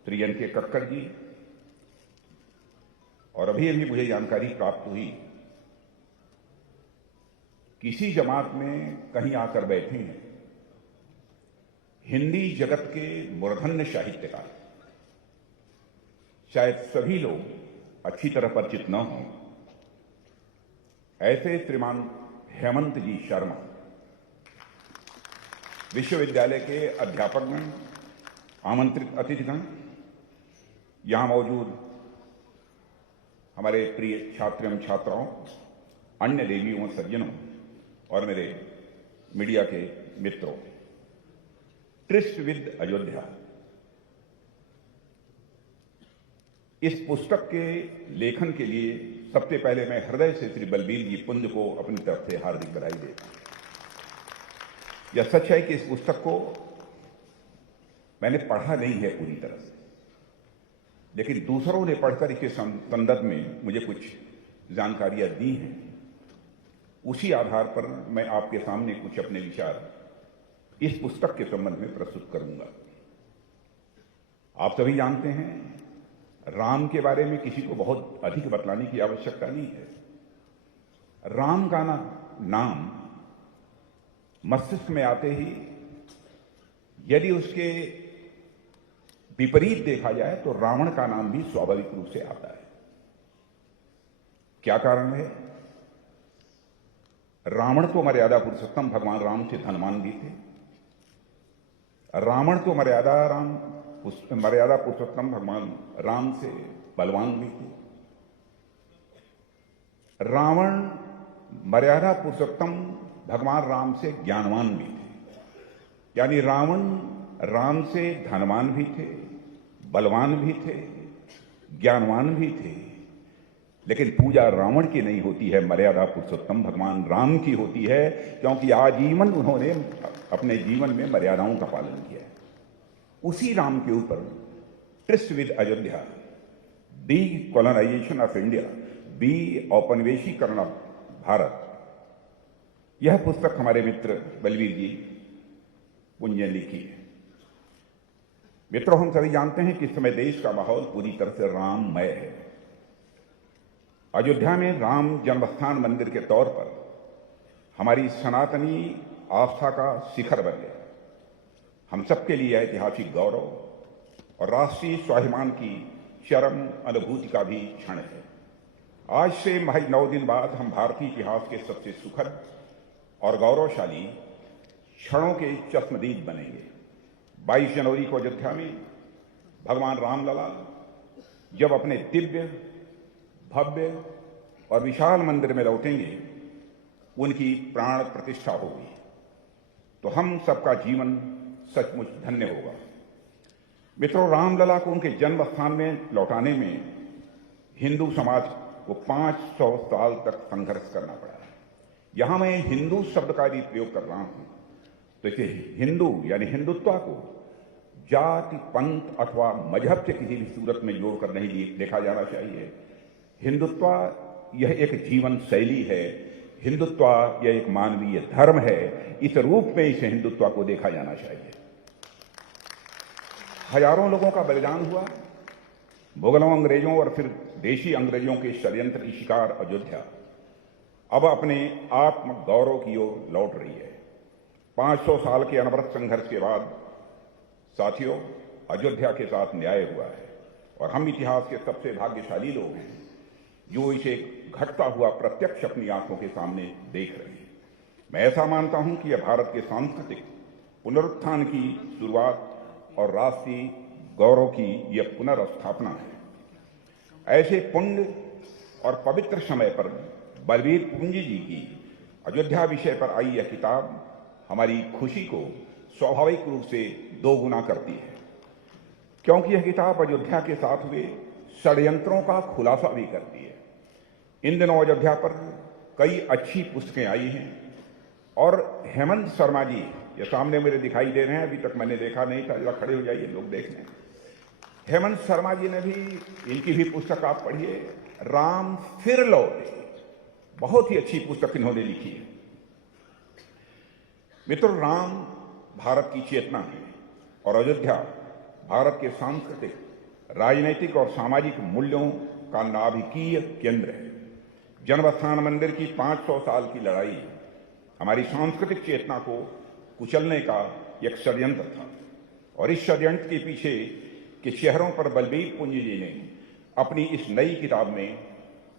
श्री NK कक्कर जी, और अभी मुझे जानकारी प्राप्त हुई किसी जमात में कहीं आकर बैठे हैं हिंदी जगत के मूर्धन्य साहित्यकार, शायद सभी लोग अच्छी तरह परिचित न हों, ऐसे श्रीमान हेमंत जी शर्मा विश्वविद्यालय के अध्यापकगण, आमंत्रित अतिथिगण, यहां मौजूद हमारे प्रिय छात्र एवं छात्राओं, अन्य देवियों सज्जनों और मेरे मीडिया के मित्रों, ट्रिस्ट विद अयोध्या इस पुस्तक के लेखन के लिए सबसे पहले मैं हृदय से श्री बलबीर जी पुंज को अपनी तरफ से हार्दिक बधाई देता हूं। यह सच है कि इस पुस्तक को मैंने पढ़ा नहीं है पूरी तरह से, लेकिन दूसरों ने पढ़कर इसके संदर्भ में मुझे कुछ जानकारियां दी हैं। उसी आधार पर मैं आपके सामने कुछ अपने विचार इस पुस्तक के संबंध में प्रस्तुत करूंगा। आप सभी जानते हैं, राम के बारे में किसी को बहुत अधिक बतलाने की आवश्यकता नहीं है। राम का नाम मस्तिष्क में आते ही यदि उसके विपरीत देखा जाए तो रावण का नाम भी स्वाभाविक रूप से आता है। क्या कारण है? रावण तो मर्यादा पुरुषोत्तम भगवान राम से धनवान भी थे। रावण तो मर्यादा पुरुषोत्तम भगवान राम से बलवान भी थे। रावण मर्यादा पुरुषोत्तम भगवान राम से ज्ञानवान भी थे। यानी रावण राम से धनवान भी थे, बलवान भी थे, ज्ञानवान भी थे, लेकिन पूजा रावण की नहीं होती है, मर्यादा पुरुषोत्तम भगवान राम की होती है, क्योंकि आजीवन उन्होंने अपने जीवन में मर्यादाओं का पालन किया है। उसी राम के ऊपर tryst with Ayodhya, decolonization of India, बी औपनिवेशीकरण ऑफ भारत, यह पुस्तक हमारे मित्र बलबीर जी पुंज ने लिखी है। मित्रों, हम सभी जानते हैं कि इस समय देश का माहौल पूरी तरह से राममय है। अयोध्या में राम जन्मस्थान मंदिर के तौर पर हमारी सनातनी आस्था का शिखर बन गया। हम सबके लिए ऐतिहासिक गौरव और राष्ट्रीय स्वाभिमान की चरम अनुभूति का भी क्षण है। आज से महज 9 दिन बाद हम भारतीय इतिहास के सबसे सुखद और गौरवशाली क्षणों के चश्मदीद बनेंगे। 22 जनवरी को अयोध्या में भगवान रामलला जब अपने दिव्य, भव्य और विशाल मंदिर में लौटेंगे, उनकी प्राण प्रतिष्ठा होगी, तो हम सबका जीवन सचमुच धन्य होगा। मित्रों, रामलला को उनके जन्म स्थान में लौटाने में हिंदू समाज को 500 साल तक संघर्ष करना पड़ा है। यहां मैं हिंदू शब्द का भी प्रयोग कर रहा हूं, तो इसे हिंदू यानी हिंदुत्व को जाति, पंथ अथवा मजहब से किसी भी सूरत में जोड़कर नहीं देखा जाना चाहिए। हिंदुत्व यह एक जीवन शैली है, हिंदुत्व यह एक मानवीय धर्म है। इस रूप में इस हिंदुत्व को देखा जाना चाहिए। हजारों लोगों का बलिदान हुआ। मुगलों, अंग्रेजों और फिर देशी अंग्रेजों के षड्यंत्र की शिकार अयोध्या अब अपने आत्म गौरव की ओर लौट रही है। 500 साल के अनवरत संघर्ष के बाद साथियों, अयोध्या के साथ न्याय हुआ है और हम इतिहास के सबसे भाग्यशाली लोग हैं जो इसे घटता हुआ प्रत्यक्ष अपनी आंखों के सामने देख रहे हैं। मैं ऐसा मानता हूं कि यह भारत के सांस्कृतिक पुनरुत्थान की शुरुआत और राष्ट्रीय गौरव की यह पुनर्स्थापना है। ऐसे पुण्य और पवित्र समय पर बलबीर पुंज जी की अयोध्या विषय पर आई यह किताब हमारी खुशी को स्वाभाविक रूप से दोगुना करती है, क्योंकि यह किताब अयोध्या के साथ हुए षड्यंत्रों का खुलासा भी करती है। इन दिनों अयोध्या पर कई अच्छी पुस्तकें आई हैं और हेमंत शर्मा जी, ये सामने मेरे दिखाई दे रहे हैं, अभी तक मैंने देखा नहीं था, जरा खड़े हो जाइए, लोग देख लें। हेमंत शर्मा जी ने भी, इनकी भी पुस्तक आप पढ़िए, राम फिर लौटे, बहुत ही अच्छी पुस्तक इन्होंने लिखी है। मित्रों, राम भारत की चेतना है और अयोध्या भारत के सांस्कृतिक, राजनीतिक और सामाजिक मूल्यों का नाभिकीय केंद्र है। जन्मस्थान मंदिर की 500 साल की लड़ाई हमारी सांस्कृतिक चेतना को कुचलने का एक षड्यंत्र था और इस षड्यंत्र के पीछे के शहरों पर बलबीर पुंजी जी ने अपनी इस नई किताब में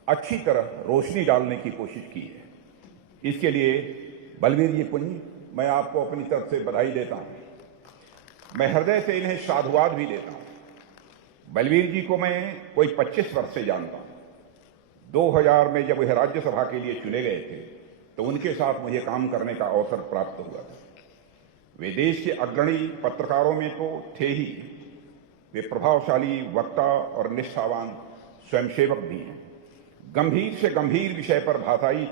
अच्छी तरह रोशनी डालने की कोशिश की है। इसके लिए बलबीर जी पुंज, मैं आपको अपनी तरफ से बधाई देता हूं। मैं हृदय से इन्हें साधुवाद भी देता हूं। बलबीर जी को मैं कोई 25 वर्ष से जानता हूं। 2000 में जब वह राज्यसभा के लिए चुने गए थे तो उनके साथ मुझे काम करने का अवसर प्राप्त हुआ था। वे देश के अग्रणी पत्रकारों में तो थे ही, वे प्रभावशाली वक्ता और निष्ठावान स्वयंसेवक भी हैं। गंभीर से गंभीर विषय पर भाषाई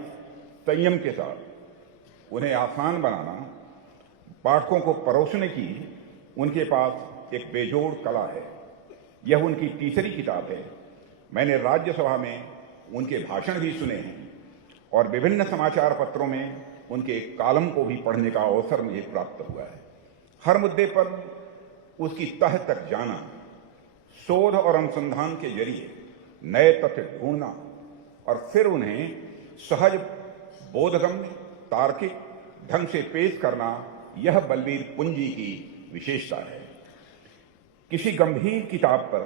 संयम के साथ उन्हें आसान बनाना, पाठकों को परोसने की उनके पास एक बेजोड़ कला है। यह उनकी तीसरी किताब है। मैंने राज्यसभा में उनके भाषण भी सुने हैं और विभिन्न समाचार पत्रों में उनके कालम को भी पढ़ने का अवसर मुझे प्राप्त हुआ है। हर मुद्दे पर उसकी तह तक जाना, शोध और अनुसंधान के जरिए नए तथ्य ढूंढना और फिर उन्हें सहज, बोधगम्य, तार्किक ढंग से पेश करना, यह बलबीर पुंजी की विशेषता है। किसी गंभीर किताब पर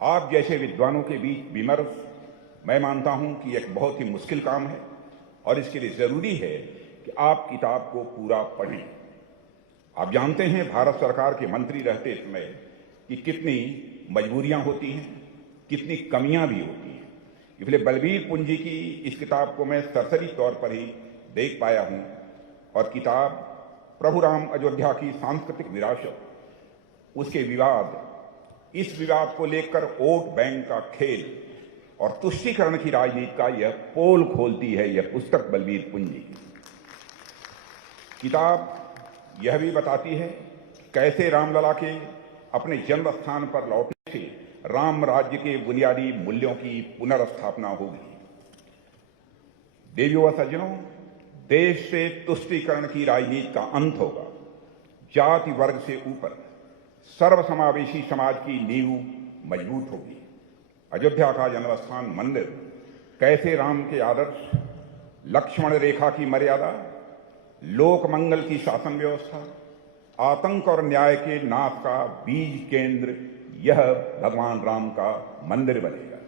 आप जैसे विद्वानों के बीच विमर्श, मैं मानता हूं कि एक बहुत ही मुश्किल काम है और इसके लिए जरूरी है कि आप किताब को पूरा पढ़ें। आप जानते हैं भारत सरकार के मंत्री रहते समय कि कितनी मजबूरियां होती हैं, कितनी कमियां भी होती हैं। इसलिए बलबीर पुंजी की इस किताब को मैं सरसरी तौर पर ही देख पाया हूं और किताब प्रभु राम अयोध्या की सांस्कृतिक विरासत, उसके विवाद, इस विवाद को लेकर वोट बैंक का खेल और तुष्टीकरण की राजनीति का यह पोल खोलती है। यह पुस्तक बलबीर पुंजी की किताब यह भी बताती है कैसे रामलला के अपने जन्म स्थान पर लौटने से राम राज्य के बुनियादी मूल्यों की पुनर्स्थापना होगी। देवियों व सज्जनों, देश से तुष्टीकरण की राजनीति का अंत होगा। जाति वर्ग से ऊपर सर्वसमावेशी समाज की नींव मजबूत होगी। अयोध्या का जन्मस्थान मंदिर कैसे राम के आदर्श, लक्ष्मण रेखा की मर्यादा, लोक मंगल की शासन व्यवस्था, आतंक और न्याय के नाश का बीज केंद्र, यह भगवान राम का मंदिर बनेगा।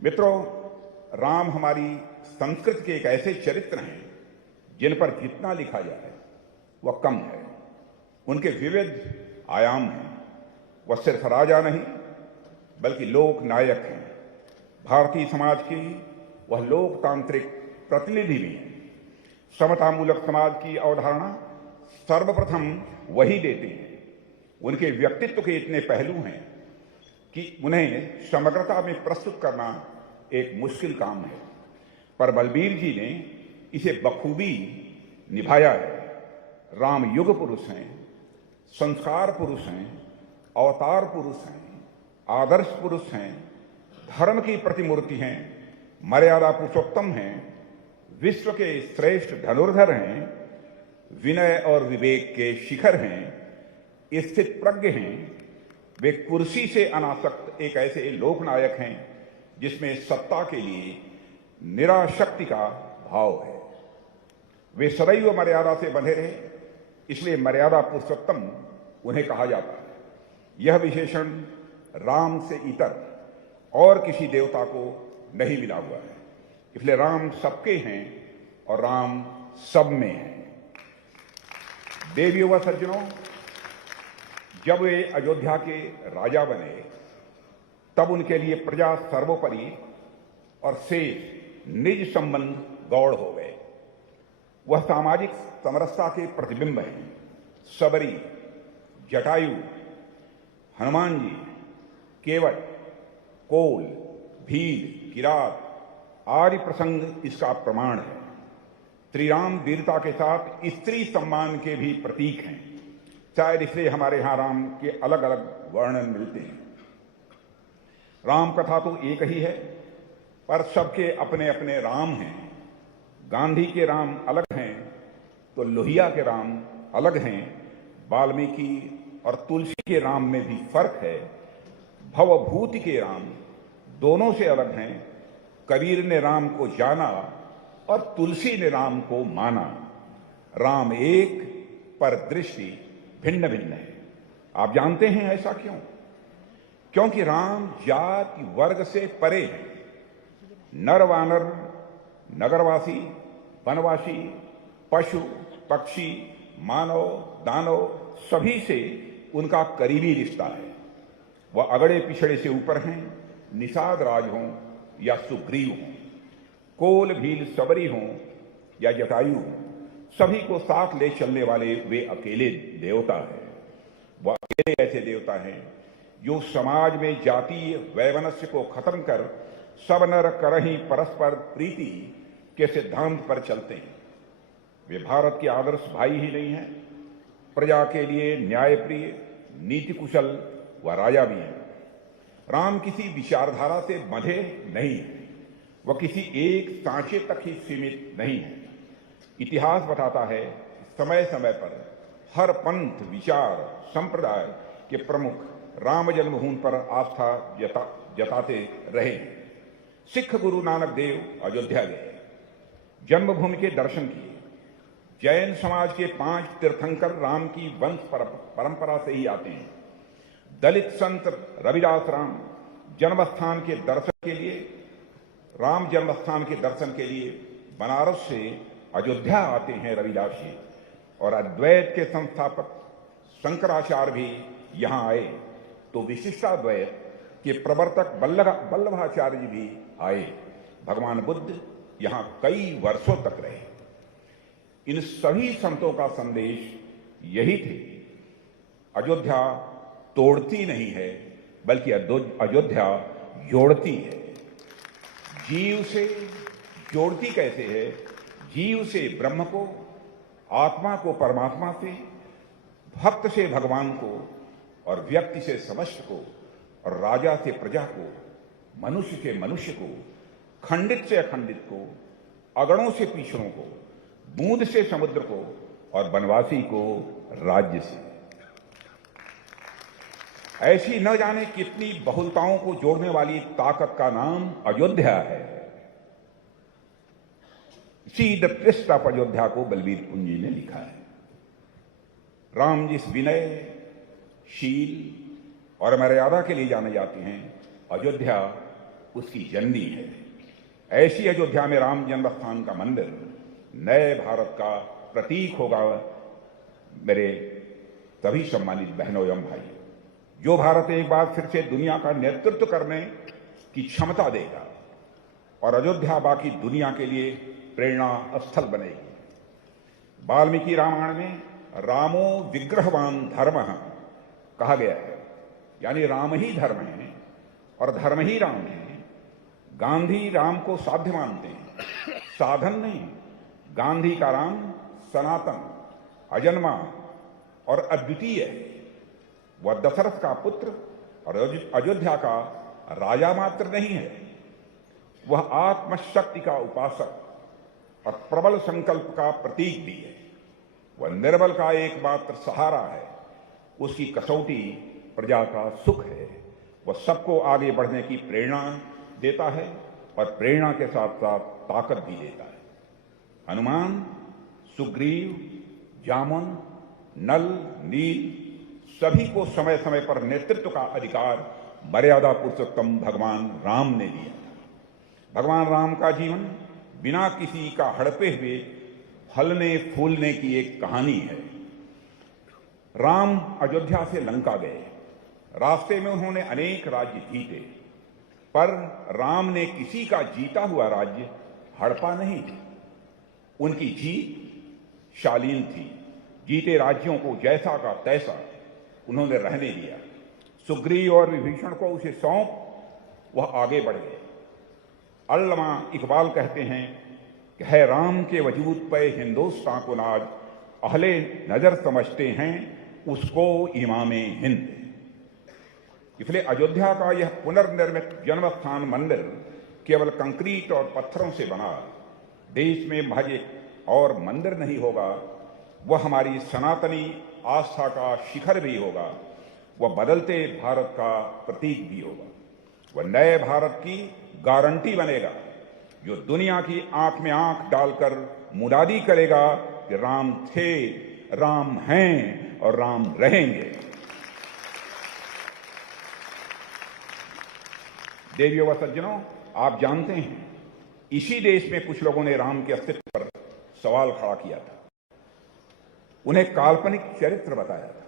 मित्रों, राम हमारी संस्कृति के एक ऐसे चरित्र हैं जिन पर जितना लिखा जाए वह कम है। उनके विविध आयाम हैं। वह सिर्फ राजा नहीं बल्कि लोक नायक हैं। भारतीय समाज की वह लोकतांत्रिक प्रतिनिधि भी हैं। समतामूलक समाज की अवधारणा सर्वप्रथम वही देते हैं। उनके व्यक्तित्व के इतने पहलू हैं कि उन्हें समग्रता में प्रस्तुत करना एक मुश्किल काम है, पर बलबीर जी ने इसे बखूबी निभाया है। राम युग पुरुष हैं, संस्कार पुरुष हैं, अवतार पुरुष हैं, आदर्श पुरुष हैं, धर्म की प्रतिमूर्ति हैं, मर्यादा पुरुषोत्तम हैं, विश्व के श्रेष्ठ धनुर्धर हैं, विनय और विवेक के शिखर हैं, स्थित प्रज्ञ हैं। वे कुर्सी से अनासक्त एक ऐसे लोकनायक हैं जिसमें सत्ता के लिए निराशक्ति का भाव है। वे सदैव मर्यादा से बंधे रहे, इसलिए मर्यादा पुरुषोत्तम उन्हें कहा जाता है। यह विशेषण राम से इतर और किसी देवता को नहीं मिला हुआ है। इसलिए राम सबके हैं और राम सब में है। देवियों व सज्जनों, जब वे अयोध्या के राजा बने तब उनके लिए प्रजा सर्वोपरि और शेष निज संबंध गौड़ हो गए। वह सामाजिक समरसता के प्रतिबिंब हैं। सबरी, जटायु, हनुमान जी, केवट, कोल, भील, किरात आदि प्रसंग इसका प्रमाण है। श्री राम वीरता के साथ स्त्री सम्मान के भी प्रतीक हैं। शायद इसलिए हमारे यहां राम के अलग अलग वर्णन मिलते हैं। राम कथा तो एक ही है, पर सबके अपने अपने राम हैं। गांधी के राम अलग हैं तो लोहिया के राम अलग हैं। वाल्मीकि और तुलसी के राम में भी फर्क है। भवभूति के राम दोनों से अलग हैं। कबीर ने राम को जाना और तुलसी ने राम को माना। राम एक, पर दृष्टि भिन्न भिन्न है। आप जानते हैं ऐसा क्यों? क्योंकि राम जाति वर्ग से परे है। नर वानर, नगरवासी, वनवासी, पशु पक्षी, मानव दानव सभी से उनका करीबी रिश्ता है। वह अगड़े पिछड़े से ऊपर हैं, निषाद राज हों या सुग्रीव हों, कोल भील सबरी हों या जटायु हों, सभी को साथ ले चलने वाले वे अकेले देवता हैं। वह अकेले ऐसे देवता हैं जो समाज में जातीय वैमनस्य को खत्म कर सब नर करहि परस्पर प्रीति के सिद्धांत पर चलते हैं। वे भारत के आदर्श भाई ही नहीं हैं, प्रजा के लिए न्यायप्रिय, नीति कुशल व राजा भी हैं। राम किसी विचारधारा से बंधे नहीं है, वह किसी एक सांचे तक ही सीमित नहीं है। इतिहास बताता है समय समय पर हर पंथ, विचार, संप्रदाय के प्रमुख राम जन्मभूमि पर आस्था जताते रहे हैं। सिख गुरु नानक देव अयोध्या गए, जन्मभूमि के दर्शन किए। जैन समाज के 5 तीर्थंकर राम की वंश परंपरा से ही आते हैं। दलित संत रविदास राम जन्मस्थान के दर्शन के लिए बनारस से अयोध्या आते हैं रविदास जी, और अद्वैत के संस्थापक शंकराचार्य भी यहां आए, तो विशिष्टाद्वैत के प्रवर्तक वल्लभाचार्य जी भी आए। भगवान बुद्ध यहां कई वर्षों तक रहे। इन सभी संतों का संदेश यही थे, अयोध्या तोड़ती नहीं है बल्कि अयोध्या जोड़ती है। जीव से जोड़ती कैसे है? जीव से ब्रह्म को, आत्मा को परमात्मा से, भक्त से भगवान को, और व्यक्ति से समस्त को, और राजा से प्रजा को, मनुष्य से मनुष्य को, खंडित से अखंडित को, अगणों से पिछड़ों को, बूंद से समुद्र को, और वनवासी को राज्य से। ऐसी न जाने कितनी बहुलताओं को जोड़ने वाली ताकत का नाम अयोध्या है। See the tryst of Ayodhya को बलबीर पुंजी ने लिखा है। राम जिस विनय, शील और मर्यादा के लिए जाने जाते हैं, अयोध्या उसकी जननी है। ऐसी अयोध्या में राम जन्मस्थान का मंदिर नए भारत का प्रतीक होगा। मेरे सभी सम्मानित बहनों एवं भाई, जो भारत एक बार फिर से दुनिया का नेतृत्व करने की क्षमता देगा, और अयोध्या बाकी दुनिया के लिए प्रेरणा स्थल बनेगी। वाल्मीकि रामायण में रामो विग्रहवान धर्म कहा गया है, यानी राम ही धर्म है और धर्म ही राम है। गांधी राम को साध्य मानते हैं, साधन नहीं। गांधी का राम सनातन, अजन्मा और अद्वितीय है। वह दशरथ का पुत्र और अयोध्या का राजा मात्र नहीं है, वह आत्मशक्ति का उपासक और प्रबल संकल्प का प्रतीक भी है। वह निर्बल का एकमात्र सहारा है। उसकी कसौटी प्रजा का सुख है। वह सबको आगे बढ़ने की प्रेरणा देता है और प्रेरणा के साथ साथ ताकत भी देता है। हनुमान, सुग्रीव, जामुन, नल, नील सभी को समय समय पर नेतृत्व का अधिकार मर्यादा पुरुषोत्तम भगवान राम ने दिया। भगवान राम का जीवन बिना किसी का हड़पे हुए फलने फूलने की एक कहानी है। राम अयोध्या से लंका गए। रास्ते में उन्होंने अनेक राज्य जीते, पर राम ने किसी का जीता हुआ राज्य हड़पा नहीं। उनकी जीत शालीन थी। जीते राज्यों को जैसा का तैसा उन्होंने रहने दिया। सुग्रीव और विभीषण को उसे सौंप वह आगे बढ़ गए। अल्लामा इकबाल कहते हैं कि है राम के वजूद पे हिंदुस्तान को नाज, अहले नजर समझते हैं उसको इमामे हिंद। इसलिए अयोध्या का यह पुनर्निर्मित जन्मस्थान मंदिर केवल कंक्रीट और पत्थरों से बना देश में महज एक और मंदिर नहीं होगा, वह हमारी सनातनी आस्था का शिखर भी होगा। वह बदलते भारत का प्रतीक भी होगा। वह नए भारत की गारंटी बनेगा, जो दुनिया की आंख में आंख डालकर मुनादी करेगा कि राम थे राम हैं और राम रहेंगे। देवियों व सज्जनों, आप जानते हैं इसी देश में कुछ लोगों ने राम के अस्तित्व पर सवाल खड़ा किया था, उन्हें काल्पनिक चरित्र बताया था।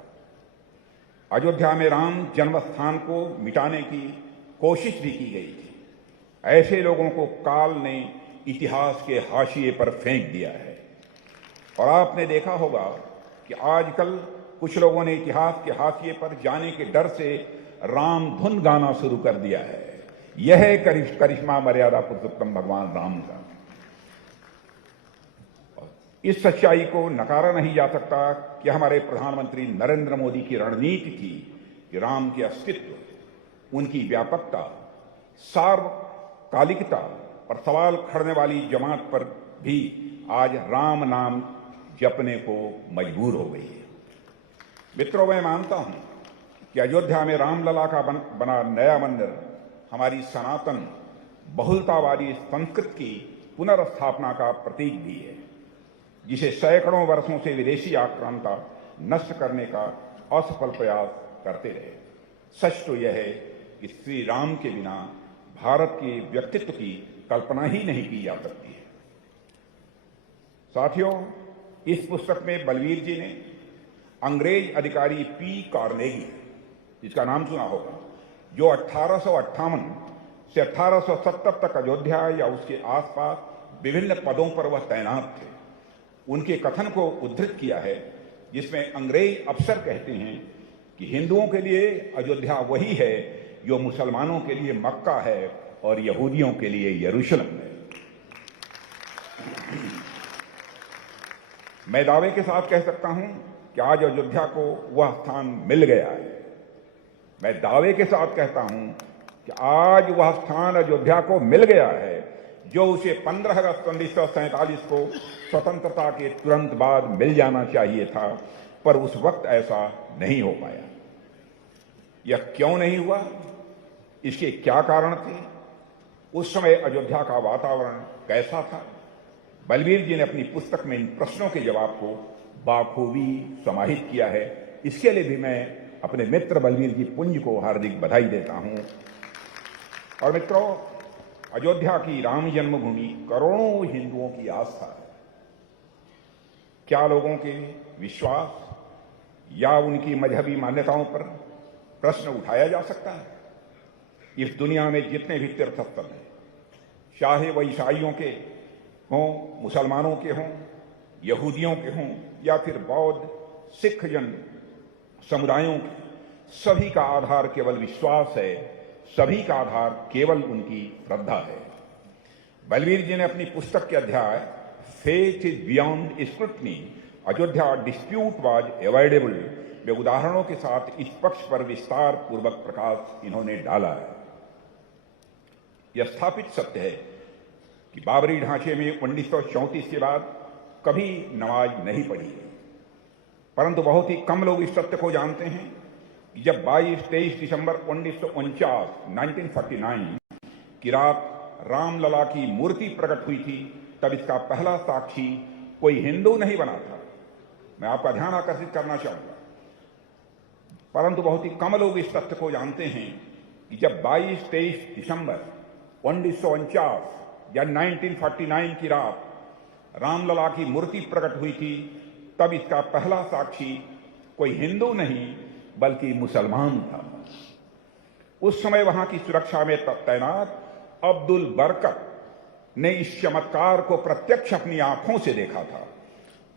अयोध्या में राम जन्म स्थान को मिटाने की कोशिश भी की गई थी। ऐसे लोगों को काल ने इतिहास के हाशिए पर फेंक दिया है। और आपने देखा होगा कि आजकल कुछ लोगों ने इतिहास के हाशिए पर जाने के डर से राम धुन गाना शुरू कर दिया है। यह है करिश्मा मर्यादा पुरुषोत्तम भगवान राम का। इस सच्चाई को नकारा नहीं जा सकता कि हमारे प्रधानमंत्री नरेंद्र मोदी की रणनीति थी कि राम के अस्तित्व, उनकी व्यापकता, सार्वकालिकता पर सवाल खड़ने वाली जमात पर भी आज राम नाम जपने को मजबूर हो गई है। मित्रों, मैं मानता हूं कि अयोध्या में रामलला का बना नया मंदिर हमारी सनातन बहुलतावादी संस्कृति की पुनर्स्थापना का प्रतीक भी है, जिसे सैकड़ों वर्षों से विदेशी आक्रांता नष्ट करने का असफल प्रयास करते रहे। सच तो यह है कि श्री राम के बिना भारत के व्यक्तित्व की कल्पना ही नहीं की जा सकती है। साथियों, इस पुस्तक में बलवीर जी ने अंग्रेज अधिकारी पी कार्नेगी, जिसका नाम सुना होगा, जो 1858 से 1870 तक अयोध्या या उसके आसपास विभिन्न पदों पर वह तैनात थे, उनके कथन को उद्धृत किया है, जिसमें अंग्रेज अफसर कहते हैं कि हिंदुओं के लिए अयोध्या वही है जो मुसलमानों के लिए मक्का है और यहूदियों के लिए यरूशलेम है। मैं दावे के साथ कह सकता हूं कि आज अयोध्या को वह स्थान मिल गया है। मैं दावे के साथ कहता हूं कि आज वह स्थान अयोध्या को मिल गया है जो उसे 15 अगस्त 1947 को स्वतंत्रता के तुरंत बाद मिल जाना चाहिए था, पर उस वक्त ऐसा नहीं हो पाया। यह क्यों नहीं हुआ? इसके क्या कारण थे? उस समय अयोध्या का वातावरण कैसा था? बलवीर जी ने अपनी पुस्तक में इन प्रश्नों के जवाब को बाखूबी समाहित किया है। इसके लिए भी मैं अपने मित्र बलवीर जी पुंज को हार्दिक बधाई देता हूं। और मित्रों, अयोध्या की राम जन्मभूमि करोड़ों हिंदुओं की आस्था है। क्या लोगों के विश्वास या उनकी मजहबी मान्यताओं पर प्रश्न उठाया जा सकता है? इस दुनिया में जितने भी तीर्थस्थल हैं, चाहे वह ईसाइयों के हों, मुसलमानों के हों, यहूदियों के हों या फिर बौद्ध सिख जन समुदायों के, सभी का आधार केवल विश्वास है, सभी का आधार केवल उनकी श्रद्धा है। बलवीर जी ने अपनी पुस्तक के अध्याय faith is beyond scrutiny, Ayodhya dispute was avoidable में उदाहरणों के साथ इस पक्ष पर विस्तार पूर्वक प्रकाश इन्होंने डाला है। यह स्थापित सत्य है कि बाबरी ढांचे में 1934 के बाद कभी नमाज नहीं पढ़ी, परंतु बहुत ही कम लोग इस सत्य को जानते हैं कि जब 22-23 दिसंबर 1949 की रात रामलला की मूर्ति प्रकट हुई थी, तब इसका पहला साक्षी कोई हिंदू नहीं बना था। मैं आपका ध्यान आकर्षित करना चाहूंगा। परंतु बहुत ही कम लोग इस तथ्य को जानते हैं कि जब 22-23 दिसंबर 1949 या 1949 की रात रामलला की मूर्ति प्रकट हुई थी, तब इसका पहला साक्षी कोई हिंदू नहीं बल्कि मुसलमान था। उस समय वहां की सुरक्षा में तैनात अब्दुल बरकत ने इस चमत्कार को प्रत्यक्ष अपनी आंखों से देखा था।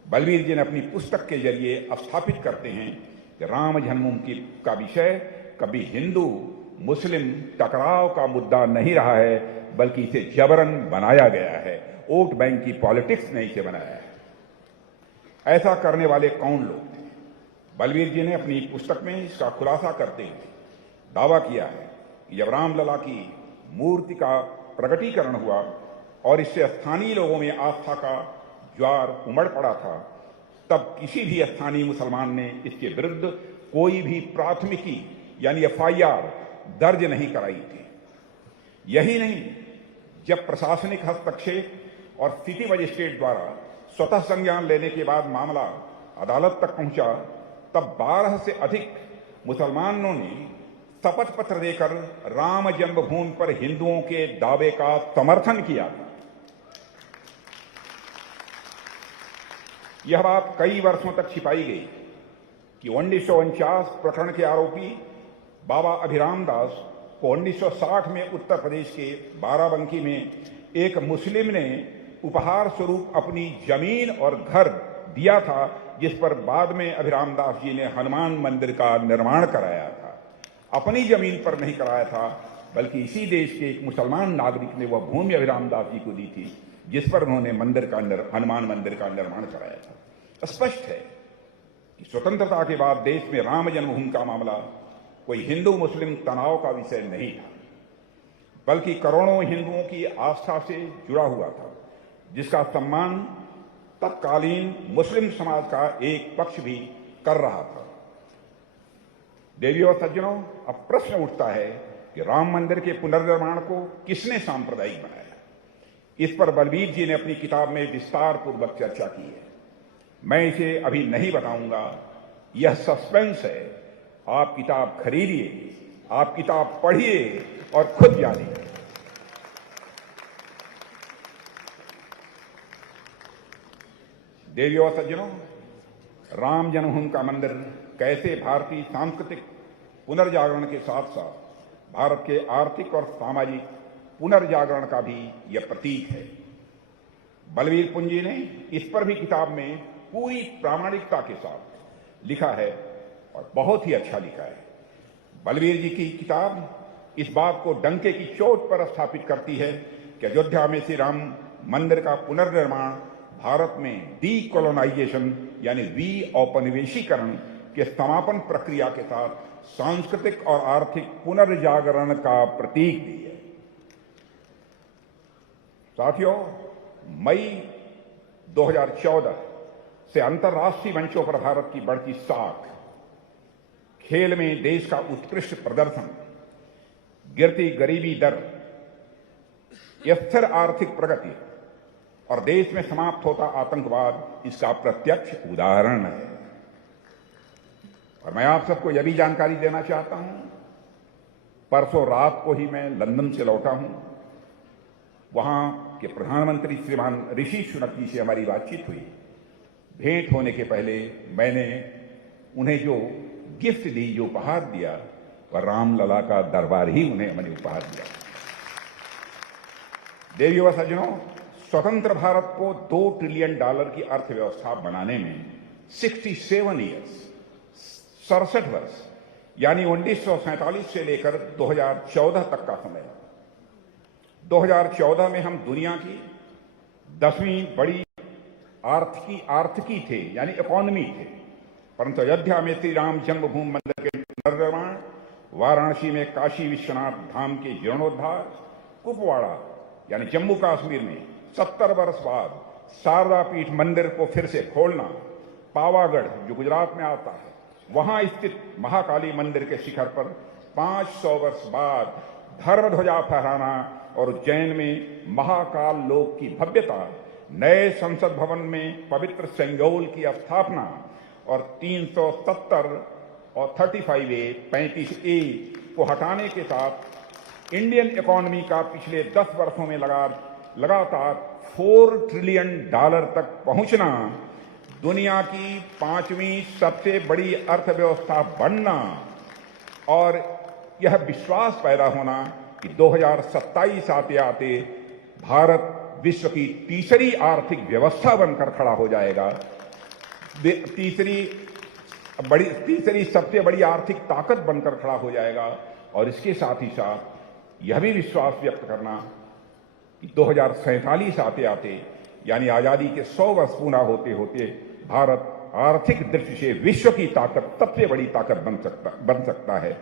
बलवीर जी ने अपनी पुस्तक के जरिए स्थापित करते हैं कि राम जन्मभूमि का विषय कभी हिंदू मुस्लिम टकराव का मुद्दा नहीं रहा है, बल्कि इसे जबरन बनाया गया है। वोट बैंक की पॉलिटिक्स ने इसे बनाया है। ऐसा करने वाले कौन लोग थे? बलवीर जी ने अपनी पुस्तक में इसका खुलासा करते हुए दावा किया है कि जब रामलला की मूर्ति का प्रकटीकरण हुआ और इससे स्थानीय लोगों में आस्था का ज्वार उमड़ पड़ा था, तब किसी भी स्थानीय मुसलमान ने इसके विरुद्ध कोई भी प्राथमिकी यानी FIR दर्ज नहीं कराई थी। यही नहीं, जब प्रशासनिक हस्तक्षेप और सिटी मजिस्ट्रेट द्वारा स्वतः संज्ञान लेने के बाद मामला अदालत तक पहुंचा, तब 12 से अधिक मुसलमानों ने शपथ पत्र देकर राम जन्मभूमि पर हिंदुओं के दावे का समर्थन किया था। यह बात कई वर्षों तक छिपाई गई कि 1949 प्रकरण के आरोपी बाबा अभिराम दास को 1960 में उत्तर प्रदेश के बाराबंकी में एक मुस्लिम ने उपहार स्वरूप अपनी जमीन और घर दिया था, जिस पर बाद में अभिराम दास जी ने हनुमान मंदिर का निर्माण कराया था। अपनी जमीन पर नहीं कराया था, बल्कि इसी देश के एक मुसलमान नागरिक ने वह भूमि अभिराम दास जी को दी थी, जिस पर उन्होंने हनुमान मंदिर का निर्माण कराया था। स्पष्ट है कि स्वतंत्रता के बाद देश में राम जन्मभूमि का मामला कोई हिंदू मुस्लिम तनाव का विषय नहीं था, बल्कि करोड़ों हिंदुओं की आस्था से जुड़ा हुआ था, जिसका सम्मान तत्कालीन मुस्लिम समाज का एक पक्ष भी कर रहा था। देवियों और सज्जनों, अब प्रश्न उठता है कि राम मंदिर के पुनर्निर्माण को किसने सांप्रदायिक बनाया? इस पर बलबीर जी ने अपनी किताब में विस्तार पूर्वक चर्चा की है। मैं इसे अभी नहीं बताऊंगा, यह सस्पेंस है। आप किताब खरीदिए, आप किताब पढ़िए और खुद जानिए। देवियों और सज्जनों, राम जन्मभूमि का मंदिर कैसे भारतीय सांस्कृतिक पुनर्जागरण के साथ साथ भारत के आर्थिक और सामाजिक पुनर्जागरण का भी यह प्रतीक है। बलबीर पुंजी ने इस पर भी किताब में पूरी प्रामाणिकता के साथ लिखा है और बहुत ही अच्छा लिखा है। बलबीर जी की किताब इस बात को डंके की चोट पर स्थापित करती है कि अयोध्या में श्री राम मंदिर का पुनर्निर्माण भारत में डीकोलोनाइजेशन यानी औपनिवेशीकरण के समापन प्रक्रिया के साथ सांस्कृतिक और आर्थिक पुनर्जागरण का प्रतीक भी है। साथियों, मई 2014 से अंतर्राष्ट्रीय मंचों पर भारत की बढ़ती साख, खेल में देश का उत्कृष्ट प्रदर्शन, गिरती गरीबी दर, स्थिर आर्थिक प्रगति और देश में समाप्त होता आतंकवाद इसका प्रत्यक्ष उदाहरण है। और मैं आप सबको यह भी जानकारी देना चाहता हूं, परसों रात को ही मैं लंदन से लौटा हूं। वहां के प्रधानमंत्री श्रीमान ऋषि सुनक जी से हमारी बातचीत हुई। भेंट होने के पहले मैंने उन्हें जो गिफ्ट दी, जो उपहार दिया, वह रामलला का दरबार ही उन्हें मैंने उपहार दिया। देवियों व सज्जनों, स्वतंत्र भारत को $2 ट्रिलियन की अर्थव्यवस्था बनाने में 67 वर्ष यानी 1947 से लेकर 2014 तक का समय है। 2014 में हम दुनिया की 10वीं बड़ी आर्थिकी थे यानी इकोनॉमी थे, परंतु अयोध्या में श्री राम जन्मभूमि मंदिर के पुनर्निर्माण, वाराणसी में काशी विश्वनाथ धाम के जीर्णोद्धार, कुपवाड़ा यानी जम्मू कश्मीर में 70 वर्ष बाद शारदा पीठ मंदिर को फिर से खोलना, पावागढ़ जो गुजरात में आता है वहां स्थित महाकाली मंदिर के शिखर पर 500 वर्ष बाद धर्म ध्वजा फहराना और उज्जैन में महाकाल लोक की भव्यता, नए संसद भवन में पवित्र सेंगोल की स्थापना और 370 और 35A 35A को हटाने के साथ इंडियन इकोनॉमी का पिछले 10 वर्षों में लगातार $4 ट्रिलियन तक पहुंचना, दुनिया की 5वीं सबसे बड़ी अर्थव्यवस्था बनना और यह विश्वास पैदा होना कि 2027 आते आते भारत विश्व की तीसरी आर्थिक व्यवस्था बनकर खड़ा हो जाएगा, तीसरी सबसे बड़ी आर्थिक ताकत बनकर खड़ा हो जाएगा। और इसके साथ ही साथ यह भी विश्वास व्यक्त करना कि 2047 आते आते यानी आजादी के 100 वर्ष पूरा होते होते भारत आर्थिक दृष्टि से विश्व की ताकत, सबसे बड़ी ताकत बन सकता है।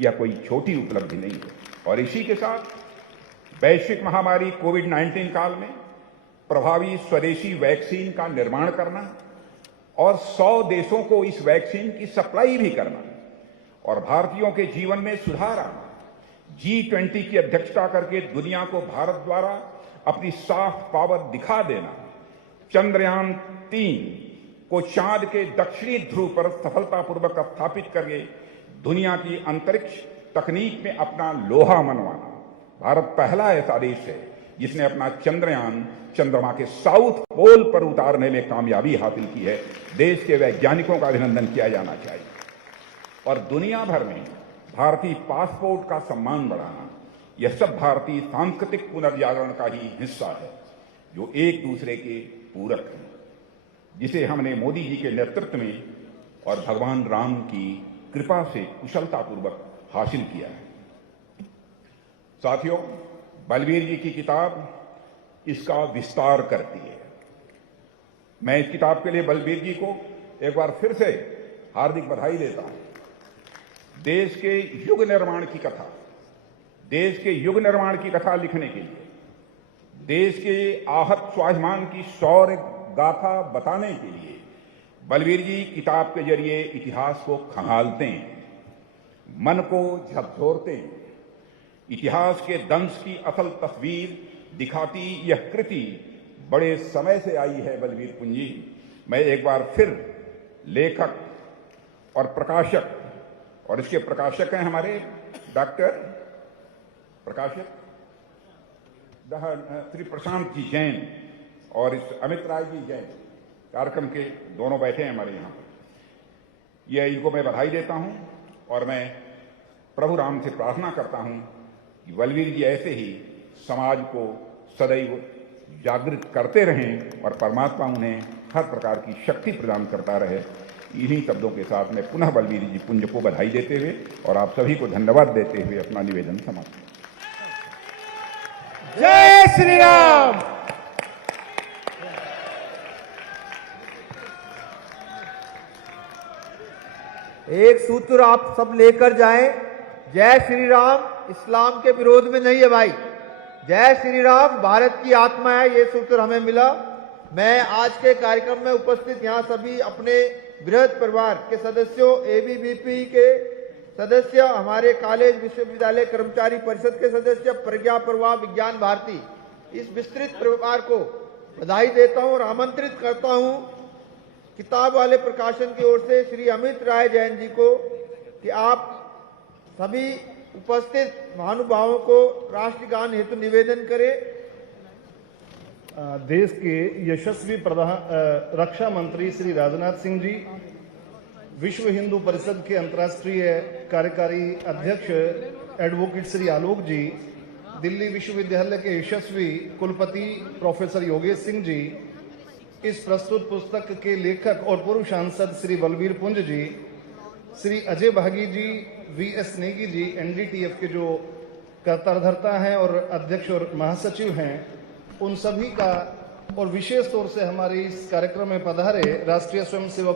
यह कोई छोटी उपलब्धि नहीं है। और इसी के साथ वैश्विक महामारी कोविड-19 काल में प्रभावी स्वदेशी वैक्सीन का निर्माण करना और 100 देशों को इस वैक्सीन की सप्लाई भी करना और भारतीयों के जीवन में सुधार आना, G20 की अध्यक्षता करके दुनिया को भारत द्वारा अपनी सॉफ्ट पावर दिखा देना, चंद्रयान 3 को को चांद के दक्षिणी ध्रुव पर सफलतापूर्वक स्थापित करके दुनिया की अंतरिक्ष तकनीक में अपना लोहा मनवाना। भारत पहला ऐसा देश है जिसने अपना चंद्रयान चंद्रमा के साउथ पोल पर उतारने में कामयाबी हासिल की है। देश के वैज्ञानिकों का अभिनंदन किया जाना चाहिए। और दुनिया भर में भारतीय पासपोर्ट का सम्मान बढ़ाना, यह सब भारतीय सांस्कृतिक पुनर्जागरण का ही हिस्सा है, जो एक दूसरे के पूरक हैं, जिसे हमने मोदी जी के नेतृत्व में और भगवान राम की कृपा से कुशलतापूर्वक हासिल किया है। साथियों, बलबीर जी की किताब इसका विस्तार करती है। मैं इस किताब के लिए बलबीर जी को एक बार फिर से हार्दिक बधाई देता हूं। देश के युग निर्माण की कथा, देश के युग निर्माण की कथा लिखने के लिए, देश के आहत स्वाभिमान की शौर्य गाथा बताने के लिए बलबीर जी किताब के जरिए इतिहास को खंगालते हैं, मन को झकझोरते हैं। इतिहास के दंश की असल तस्वीर दिखाती यह कृति बड़े समय से आई है बलबीर पुंजी। मैं एक बार फिर लेखक और प्रकाशक, और इसके प्रकाशक हैं हमारे डॉक्टर प्रकाशक श्री प्रशांत जी जैन और इस अमित राय जी जैन, कार्यक्रम के दोनों बैठे हैं हमारे यहाँ पर। यह इनको मैं बधाई देता हूं और मैं प्रभु राम से प्रार्थना करता हूं कि बलबीर जी ऐसे ही समाज को सदैव जागृत करते रहें और परमात्मा उन्हें हर प्रकार की शक्ति प्रदान करता रहे। इन्हीं शब्दों के साथ मैं पुनः बलबीर जी पुंज को बधाई देते हुए और आप सभी को धन्यवाद देते हुए अपना निवेदन समाप्त। जय श्री राम। एक सूत्र आप सब लेकर जाएं, जय श्री राम इस्लाम के विरोध में नहीं है भाई, जय श्री राम भारत की आत्मा है, ये सूत्र हमें मिला। मैं आज के कार्यक्रम में उपस्थित यहाँ सभी अपने बृहद परिवार के सदस्यों, एबीवीपी के सदस्य, हमारे कॉलेज विश्वविद्यालय कर्मचारी परिषद के सदस्य, प्रज्ञा प्रवाह विज्ञान भारती, इस विस्तृत परिवार को बधाई देता हूँ और आमंत्रित करता हूँ किताब वाले प्रकाशन की ओर से श्री अमित राय जैन जी को कि आप सभी उपस्थित महानुभावों को राष्ट्रगान हेतु निवेदन करें। देश के यशस्वी रक्षा मंत्री श्री राजनाथ सिंह जी, विश्व हिंदू परिषद के अंतर्राष्ट्रीय कार्यकारी अध्यक्ष एडवोकेट श्री आलोक जी, दिल्ली विश्वविद्यालय के यशस्वी कुलपति प्रोफेसर योगेश सिंह जी, इस प्रस्तुत पुस्तक के लेखक और पूर्व सांसद श्री बलबीर पुंज जी, श्री अजय भागी जी, वीएस नेगी जी, एनडीटीएफ के जो कर्ताधर्ता हैं और अध्यक्ष और महासचिव हैं, उन सभी का और विशेष तौर से हमारे इस कार्यक्रम में पधारे राष्ट्रीय स्वयंसेवक